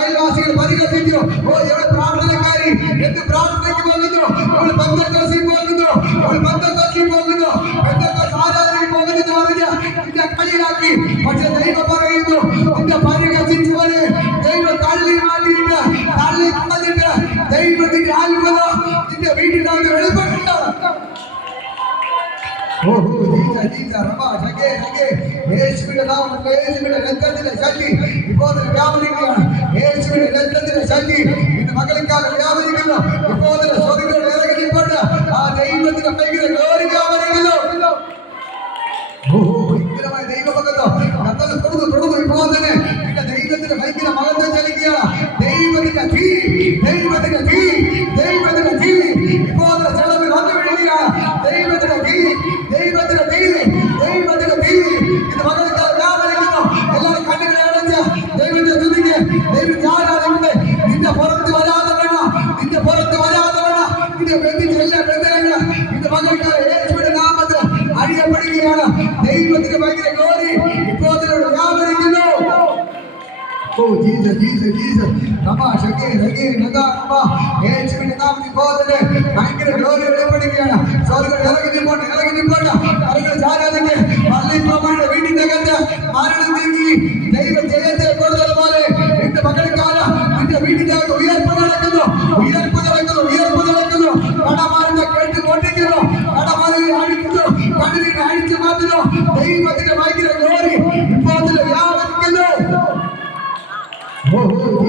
അയൽവാസികൾ പരിഹസിച്ചു. ഓ എവിടെ പ്രാർത്ഥനക്കാരി, എന്ത് പ്രാർത്ഥനയ്ക്ക് പോകുന്നു, അവൾ പെന്തക്കോസ്തിൽ പോകുന്നു, അവൾ പെന്തക്കോസ്തിൽ പോകുന്നു, പെന്തക്കോസ്ത് ആരാധനയ്ക്ക് പോകുന്നു പറഞ്ഞ് നിന്നെ കളിയാക്കി. പക്ഷെ ദൈവം പറയുന്നു, നിന്നെ പരിഹസിച്ചവനെ ദൈവം തള്ളി മാറ്റിയിട്ട് തള്ളി കളഞ്ഞിട്ട് ദൈവത്തിന്റെ അത്ഭുതം നിന്റെ വീട്ടിനകത്ത് വെളിപ്പെട്ടിട്ടുണ്ട്. യേശുവിന്റെ നാമത്തിൽ യേശുവിന്റെ രക്തത്തിന്റെ ശക്തി ഇപ്പോൾ വ്യാപരിക്കുകയാണ്. യേശുവിന്റെ രക്തത്തിന്റെ ശക്തി ഇന്ന് മകളിക്കാലം വ്യാപരിക്കുന്നു. ഇപ്പോൾ സ്വർഗ്ഗത്തിൽ ഇറങ്ങിക്കൊണ്ട് ആ ദൈവത്തിന്റെ ഭയങ്കര ഗ്ലോറി വ്യാപരിക്കുന്നു. ഭയങ്കരമായ ദൈവഭക്തോ തുടർന്നു ഇപ്പോൾ തന്നെ നിന്റെ ദൈവത്തിന്റെ ഭയങ്കര മഹത്വം ചലിക്കുകയാണ്. ദൈവത്തിന്റെ തീ, ദൈവത്തിന്റെ തീ, ദൈവത്തിന്റെ തീ ഇപ്പോൾ ചെലവ് വന്നു വീഴുകയാണ്. ദൈവത്തിന്റെ തീ, ദൈവത്തിന്റെ തീ, ദൈവത്തിന്റെ തീ ഇത് മകൾക്ക് വ്യാപരിക്കുന്നു. എല്ലാവരും കണ്ണുകളെ അടച്ച് ദൈവത്തെ തുതിക്ക്, ദൈവത്തെ ആരാധിക്കട്ടെ. നിന്റെ പുറത്ത് വരാതെ വേണം, നിന്റെ പുറത്ത് വരാതെ വേണം. നിന്റെ ബന്ധിച്ച എല്ലാ ബന്ധനങ്ങളും ഇന്ന് മകൾക്ക് യേശുവിന്റെ നാമത്തിൽ അഴിയപ്പെടുകയാണ്. ദൈവത്തിന്റെ ഭയങ്കര ഗ്ലോറി ഇപ്പോൾ വ്യാപരിക്കുന്നു. Oh Jesus, Jesus, Jesus. Rama, Shake, Rage, Naga, Rama. യേശുവിന്റെ നാമത്തിൽ പോകട്ടെ. ഭയങ്കര ഗ്ലോറി വെളിപ്പെടുകയാണ്. സ്വർഗ്ഗം ഇറങ്ങിപ്പോട്ടെ, ഇറങ്ങിപ്പോട്ടെ. അവരുടെ ആരാധനയ്ക്ക് പള്ളി പ്രമാണിയുടെ വീടിന്റെ കണ്ട് മരണം നീങ്ങി ദൈവ ജയത്തെ കൊടുത്തതുപോലെ എന്റെ മകൾക്കാല നിന്റെ വീടിന്റെ അകത്ത് ഉയർപ്പ് നടക്കുന്നു, ഉയർപ്പ് നടക്കുന്നു, ഉയർപ്പ് നടക്കുന്നു. കടമാറിനെ കേട്ട് കൊണ്ടിരിക്കുന്നു, കടമാറിനെ അഴിക്കുന്നു, കണ്ണിനെ അഴിച്ചു മാറ്റുന്നു. ദൈവത്തിന്റെ ഭയങ്കര ഗ്ലോറി ഇപ്പോൾ വ്യാപരിക്കുന്നു.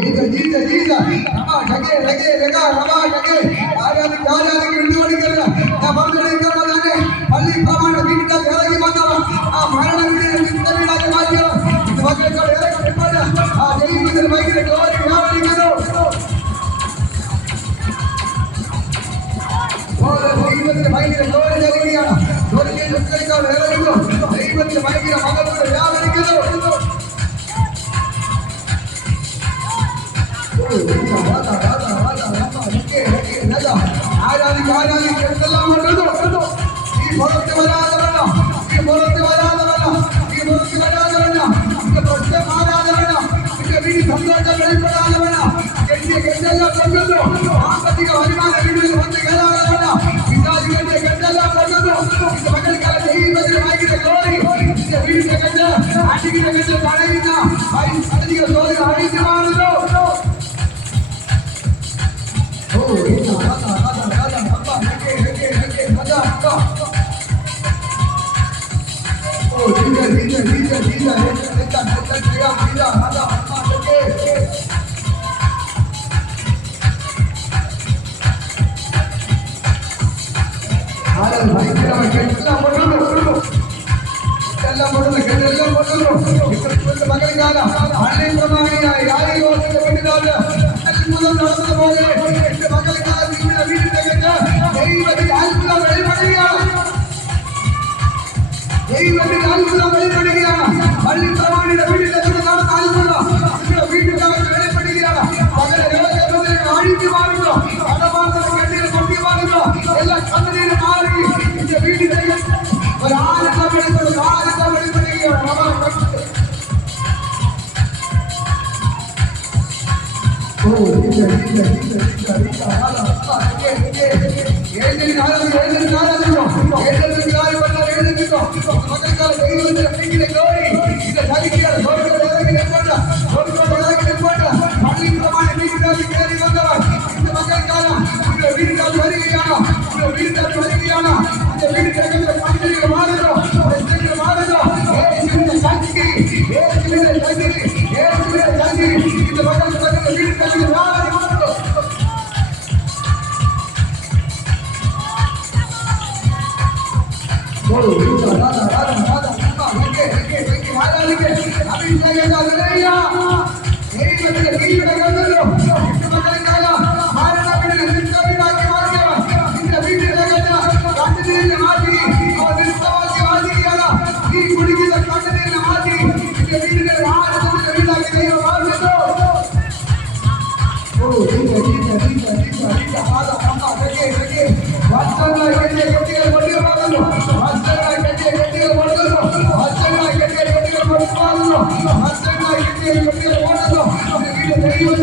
Jesus, Jesus, Jesus. Rama, Shake, Rage, Naga, Rama, Shake. ആരാധനയ്ക്ക് വിട്ടുകൊടുക്കരുത്. ഞാൻ പറഞ്ഞിരിക്കുന്നതാണ് പള്ളി പ്രമാണ വീടിന്റെ ഇറങ്ങി വന്നവർ ആ മരണ വീടിനെ നിന്റെ വീടാക്കി മാറ്റിയവർ മക്കളെക്കാൾ ഇറങ്ങിപ്പോട്ട് ആ ദൈവത്തിന് ഭയങ്കര ഗ്ലോറി വ്യാപരിക്കുന്നു. ദൈവത്തിന് ഭയങ്കര ഗ്ലോറി നൽകുകയാണ്. മക്കളെക്കാൾ ഇറങ്ങുന്നു. ദൈവത്തിന് ഭയങ്കര മകത്തോട് വ്യാപരിക്കുന്നു. ആരാധിക്ക് എന്തെല്ലാം കൊണ്ടുവന്നു. ഈ പുറത്ത് വരാതെ വേണം, ഈ പുറത്ത് വരാതെ വേണം, ഈ പുറത്ത് വരാതെ വേണം. നിന്റെ പ്രശ്നം ആരാതെ വേണം, നിന്റെ വീട് സന്തോഷം വെളിപ്പെടാതെ വേണം. എന്തെല്ലാം കൊണ്ടുവന്നു. സാമ്പത്തിക വരുമാന വീടുകൾ വന്ന് കയറാതെ വേണം. പിതാജികളുടെ കെട്ടെല്ലാം കൊണ്ടുവന്നു. നിന്റെ മകൾക്കാല ദൈവത്തിന് ഭയങ്കര ഗ്ലോറി നിന്റെ വീടിന്റെ കെട്ട് അടിയുടെ കെട്ട് തടയുന്ന അധിക ജോലികൾ അഴിഞ്ഞു മാറുന്നു. മകൾക്കാലം പള്ളി പ്രമാണിയായി ആയിരത്തിന്റെ പെണ്ണിനാല് അത്ഭുതം നടന്നതുപോലെ എന്റെ മകൾക്കാലം നിങ്ങളുടെ വീടിന്റെ ദൈവത്തിന്റെ അത്ഭുതം വെളിപ്പെടുകയാണ്. ദൈവത്തിന്റെ അത്ഭുതം വെളിപ്പെടുകയാണ്. പള്ളി പ്രമാണിയുടെ വീടിന്റെ നടന്ന അത്ഭുതം നിങ്ങളുടെ വീട്ടിനകത്ത് വെളിപ്പെടുകയാണ്. പകല രോഗങ്ങൾ അഴിഞ്ഞു മാറുന്നു, കടമാർന്ന കണ്ണികൾ പൊട്ടി മാറുന്നു, എല്ലാ കണ്ണീരും മാറി നിന്റെ വീടിന്റെ ഒരാനന്ദം വെളിപ്പെടുന്നു, ആനന്ദം വെളിപ്പെടുകയാണ്. Deiva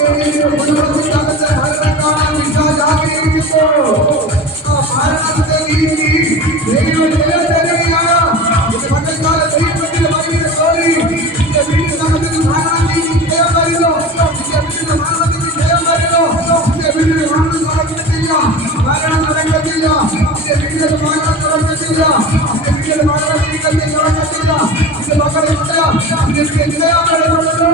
കുടുംബത്തിനകത്ത് മരണം കാണാൻ പിശാച് ആഗ്രഹിക്കുന്നു. ആ മരണത്തെ നീക്കി ദൈവം ജയം തരികയാണ്. ഇത് പണ്ടക്കാല ദൈവത്തിന്റെ വലിയ ജോലി. നിന്റെ വീടിനകത്ത് മരണം നീക്കി ജയം വരുന്നു. നിന്റെ വീടിന്റെ മരണത്തിന് ജയം വരുന്നു. നിന്റെ വീടിന് മരണം നടക്കത്തില്ല, മരണം നടക്കത്തില്ല. നിന്റെ വീടിന്റെ മരണം നടക്കത്തില്ല. നിന്റെ വീടിന്റെ മരണം നീക്കത്തിൽ നടക്കത്തില്ല. നിന്റെ മക്കളെ നിന്റെ ജയം വരുന്നുള്ളൂ.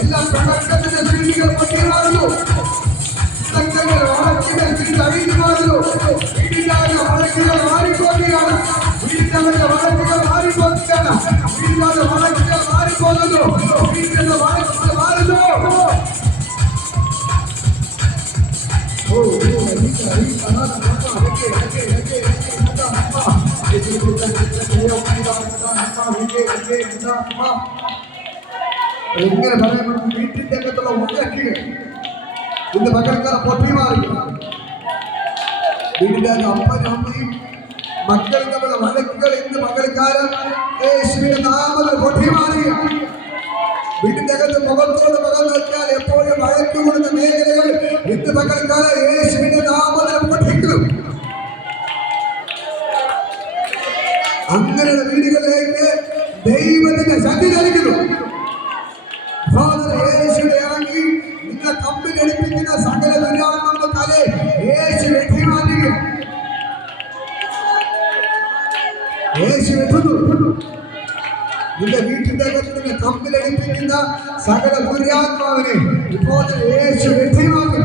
എല്ലാ പ്രവർത്തനത്തിന്റെ സ്ത്രീകൾ പൊട്ടി മാറുന്നു. മാറുന്നു. വീടില്ലാതെ വളർച്ചകൾ മാറിപ്പോകുകയാണ്. വീടില്ലാതെ വളർച്ചകൾ മാറിപ്പോകുകയാണ്. വീടില്ലാതെ വളർച്ചകൾ മാറിപ്പോകുന്നു. വീടിന്റെ വളർച്ചകൾ മാറുന്നു. എങ്ങനെ പറയാൻ വീട്ടിന്റെ അകത്തുള്ള ഉള്ളക്കികൾ ഇന്ന് പകൽക്കാലം പൊട്ടി മാറി. വീടിന്റെ അപ്പനും അമ്മയും മക്കൾ തമ്മിലുള്ള വഴക്കുകൾ ഇന്ന് പകൽക്കാലം യേശുവിന്റെ നാമത്തിൽ പൊട്ടി മാറുക. വീടിന്റെ അകത്ത് മുഖത്തോട് മുഖം നോക്കിയാൽ എപ്പോഴും വഴക്ക് കൊടുത്ത മേഖലകൾ ഇന്ന് പകൽക്കാലം യേശുവിന്റെ നാമത്തിൽ പൊട്ടിക്കും. അങ്ങനെയുള്ള വീടുകളിലേക്ക് ദൈവത്തിന്റെ ശക്തി നൽകുന്നു. യേശുവിനെ ഇറങ്ങി നിങ്ങളെ കമ്പിൽ എടുപ്പിക്കുന്ന സകല ദുരാത്മാക്കളുടെ തലേ യേശു വെട്ടി മാറ്റുക. യേശു വെട്ടുന്നു. നിന്റെ വീട്ടിന്റെ അകത്ത് നിന്നെ കമ്പിലടിപ്പിക്കുന്ന സകല ദുരാത്മാവിനെ ഇപ്പോൾ യേശു വെട്ടി മാറ്റും.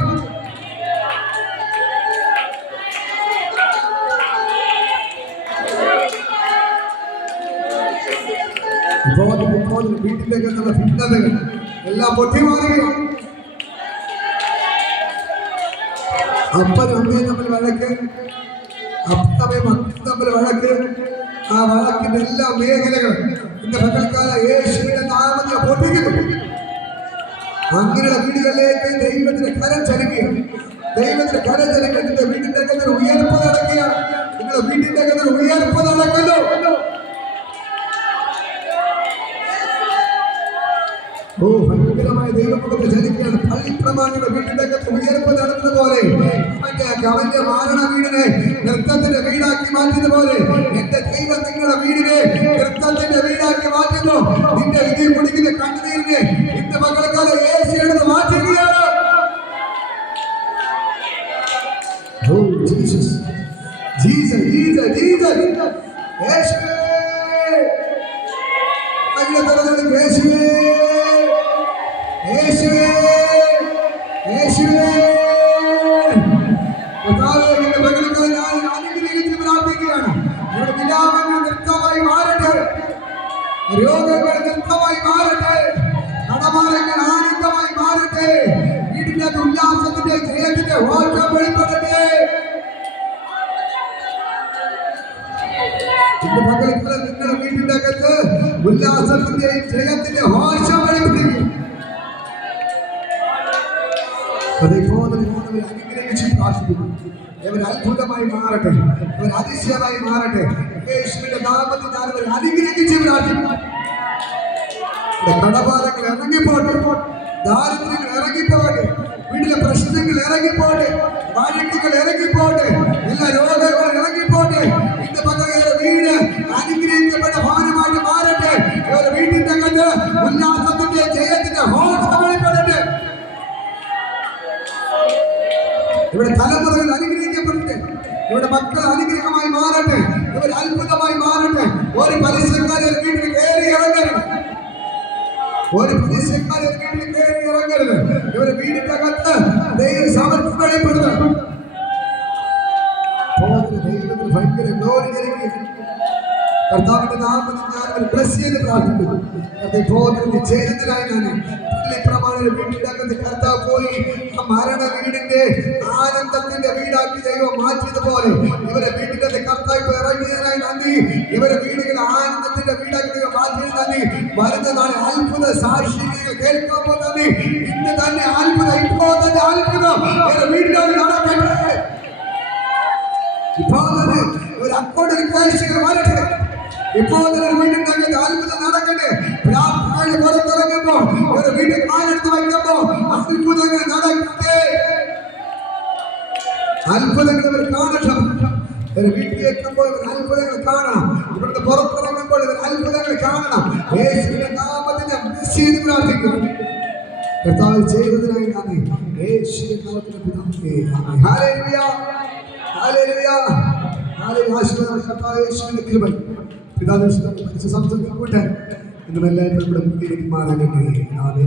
ഇപ്പോൾ വീട്ടിന്റെ അകത്തുള്ള ഭിന്നതകൾ എല്ലാം പൊട്ടിമാറുകയും അപ്പനും അമ്മയും തമ്മിൽ വഴക്ക്, അപ്പനും മക്കളും തമ്മിൽ വഴക്ക്, ആ വഴക്കിന്റെ എല്ലാ മേഖലകളും ഇന്ന് പകൽക്കാല യേശുവിന്റെ നാമത്തിൽ പൊട്ടിക്കുന്നു. അങ്ങനെയുള്ള വീടുകളിലേക്ക് ദൈവത്തിന്റെ കരം ചലിക്കുകയാണ്. ദൈവത്തിന്റെ കരം ചലിക്കുക. നിന്റെ വീടിന്റെ അകത്തൊരു ഉയർപ്പ് നടക്കുകയാണ്. നിങ്ങളുടെ വീടിന്റെ അകത്തൊരു ഉയർപ്പ് നടക്കുന്നു. ഭയങ്കരമായ ദൈവമുഖത്ത് ചലിക്കുകയാണ്. പള്ളിപ്രമാണിയുടെ വീടിന്റെ അകത്ത് ഉയർപ്പ് നടന്നത് പോലെ അവന്റെ മാരണ വീടിനെ നൃത്തത്തിന്റെ വീടാക്കി മാറ്റുന്ന പോലെ എന്റെ ദൈവം നിങ്ങളുടെ വീടിനെ നൃത്തത്തിന്റെ വീടാക്കി മാറ്റുന്നു. നിന്റെ വിധി കുടിക്കുന്ന കണ്ണുനീരിനെ ഇന്ന് മക്കളെക്കാലം യേശു എടുത്ത് മാറ്റുകയാണ്. ജയത്തിന്റെ ഘോഷം വെളിപ്പെടട്ടെ. ഇന്ന് പകൽക്കാലം നിങ്ങളുടെ വീട്ടിന്റെ അകത്ത് ഉല്ലാസത്തിന്റെയും ജയത്തിന്റെ ഘോഷം വെളിപ്പെടുകയും അനുഗ്രഹിച്ച് പ്രാർത്ഥിക്കുന്നു. ഇവർ അത്ഭുതമായി മാറട്ടെ, ഇവർ അതിശയമായി മാറട്ടെ. യേശുവിന്റെ നാമത്തിൽ ഞാൻ ഇവർ അനുഗ്രഹിച്ച് പ്രാർത്ഥിക്കുന്നു. കടബാധകൾ ഇറങ്ങിപ്പോട്ടെ, ദാരിദ്ര്യങ്ങൾ ഇറങ്ങിപ്പോട്ടെ, വീട്ടിലെ പ്രശ്നങ്ങൾ ഇറങ്ങിപ്പോട്ടെ, വഴക്കുകൾ ഇറങ്ങിപ്പോട്ടെ, എല്ലാ രോഗങ്ങളും ഇറങ്ങിപ്പോട്ടെ. ഇന്ന് പകരം വീട് അനുഗ്രഹിക്കപ്പെട്ട ഭവനമായിട്ട് മാറട്ടെ. ഇവരുടെ വീട്ടിന്റെ അകത്ത് ഉല്ലാസത്തിന്റെ ജയത്തിന്റെ ഘോഷം വെളിപ്പെടട്ടെ. ഇവിടെ തലമുറകൾ അനുഗ്രഹിക്കപ്പെടട്ടെ. ഇവിടെ മക്കൾ അനുഗ്രഹമായി മാറട്ടെ. ഇവർ അത്ഭുതമായി മാറട്ടെ. ഒരു പലിശക്കാരെ വീട്ടിൽ കയറി ഇറങ്ങരുത്. ഒരു പലിശക്കാരെ വീട്ടിൽ കയറി ഇറങ്ങരുത്. ഇവരുടെ വീടിന്റെ അകത്ത് ദൈവം സമർപ്പണം വെളിപ്പെടുന്നത്. ദൈവത്തിന് ഭയങ്കര ഗ്ലോറി നൽകി കർത്താവിന്റെ നാമത്തിൽ ഞാൻ ഒരു ബ്ലസ് ചെയ്ത് പ്രാർത്ഥിക്കുന്നു. ചേരുന്നതിനായി ഞാൻ പ്രമാണിയുടെ വീടിന്റെ അകത്ത് കർത്താവ് പോയി ആ മരണ വീടിന്റെ ആനന്ദത്തിന്റെ വീടാക്കി ദൈവം മാറ്റിയതുപോലെ ഇവരെ വീടിന്റെ കർത്താവ് ഇറങ്ങിയതിനായി നന്ദി. ഇവരെ വീടുകൾ ആനന്ദത്തിന്റെ വീടാക്കി ദൈവം മാറ്റിയത് നന്ദി. വരുന്ന നാളെ അത്ഭുത സാക്ഷികൾ കേൾക്കുമ്പോൾ നന്ദി. ഇന്ന് തന്നെ അത്ഭുതം, ഇപ്പോൾ തന്നെ അത്ഭുതം ഇവരെ വീടുകളിൽ നടക്കട്ടെ. ഇപ്പോൾ തന്നെ ഒരു അക്കൗണ്ടിൽ കാഴ്ചകൾ വരട്ടെ. ഇപ്പോൾ തന്നെ വീടിന്റെ അകത്ത് അത്ഭുതം നടക്കട്ടെ. പ്രാർത്ഥന പുറത്തിറങ്ങുമ്പോൾ ഒരു വീട്ടിൽ കാലെടുത്ത് വയ്ക്കുമ്പോൾ അത്ഭുതങ്ങൾ നടക്കട്ടെ. അത്ഭുതങ്ങൾ ഇവർ കാണണം. ഇവർ വീട്ടിലെത്തുമ്പോൾ ഇവർ അത്ഭുതങ്ങൾ കാണണം. ഇവിടുന്ന് പുറത്തിറങ്ങുമ്പോൾ ഇവർ അത്ഭുതങ്ങൾ കാണണം. യേശുവിന്റെ നാമത്തിൽ ബ്ലസ് ചെയ്ത് പ്രാർത്ഥിക്കുന്നു. കർത്താവ് ചെയ്തതിനായി നന്ദി. യേശുവിന്റെ നാമത്തിൽ പിതാവേ, ഹല്ലേലൂയ, ഹല്ലേലൂയ, ഹല്ലേലൂയ. കർത്താവ് യേശുവിന്റെ കൃപ പിതാവിന്റെ സംസാരിക്കട്ടെ. ഇന്ന് എല്ലാവരും കൂടെ മുന്നിലേക്ക് മാറാകട്ടെ.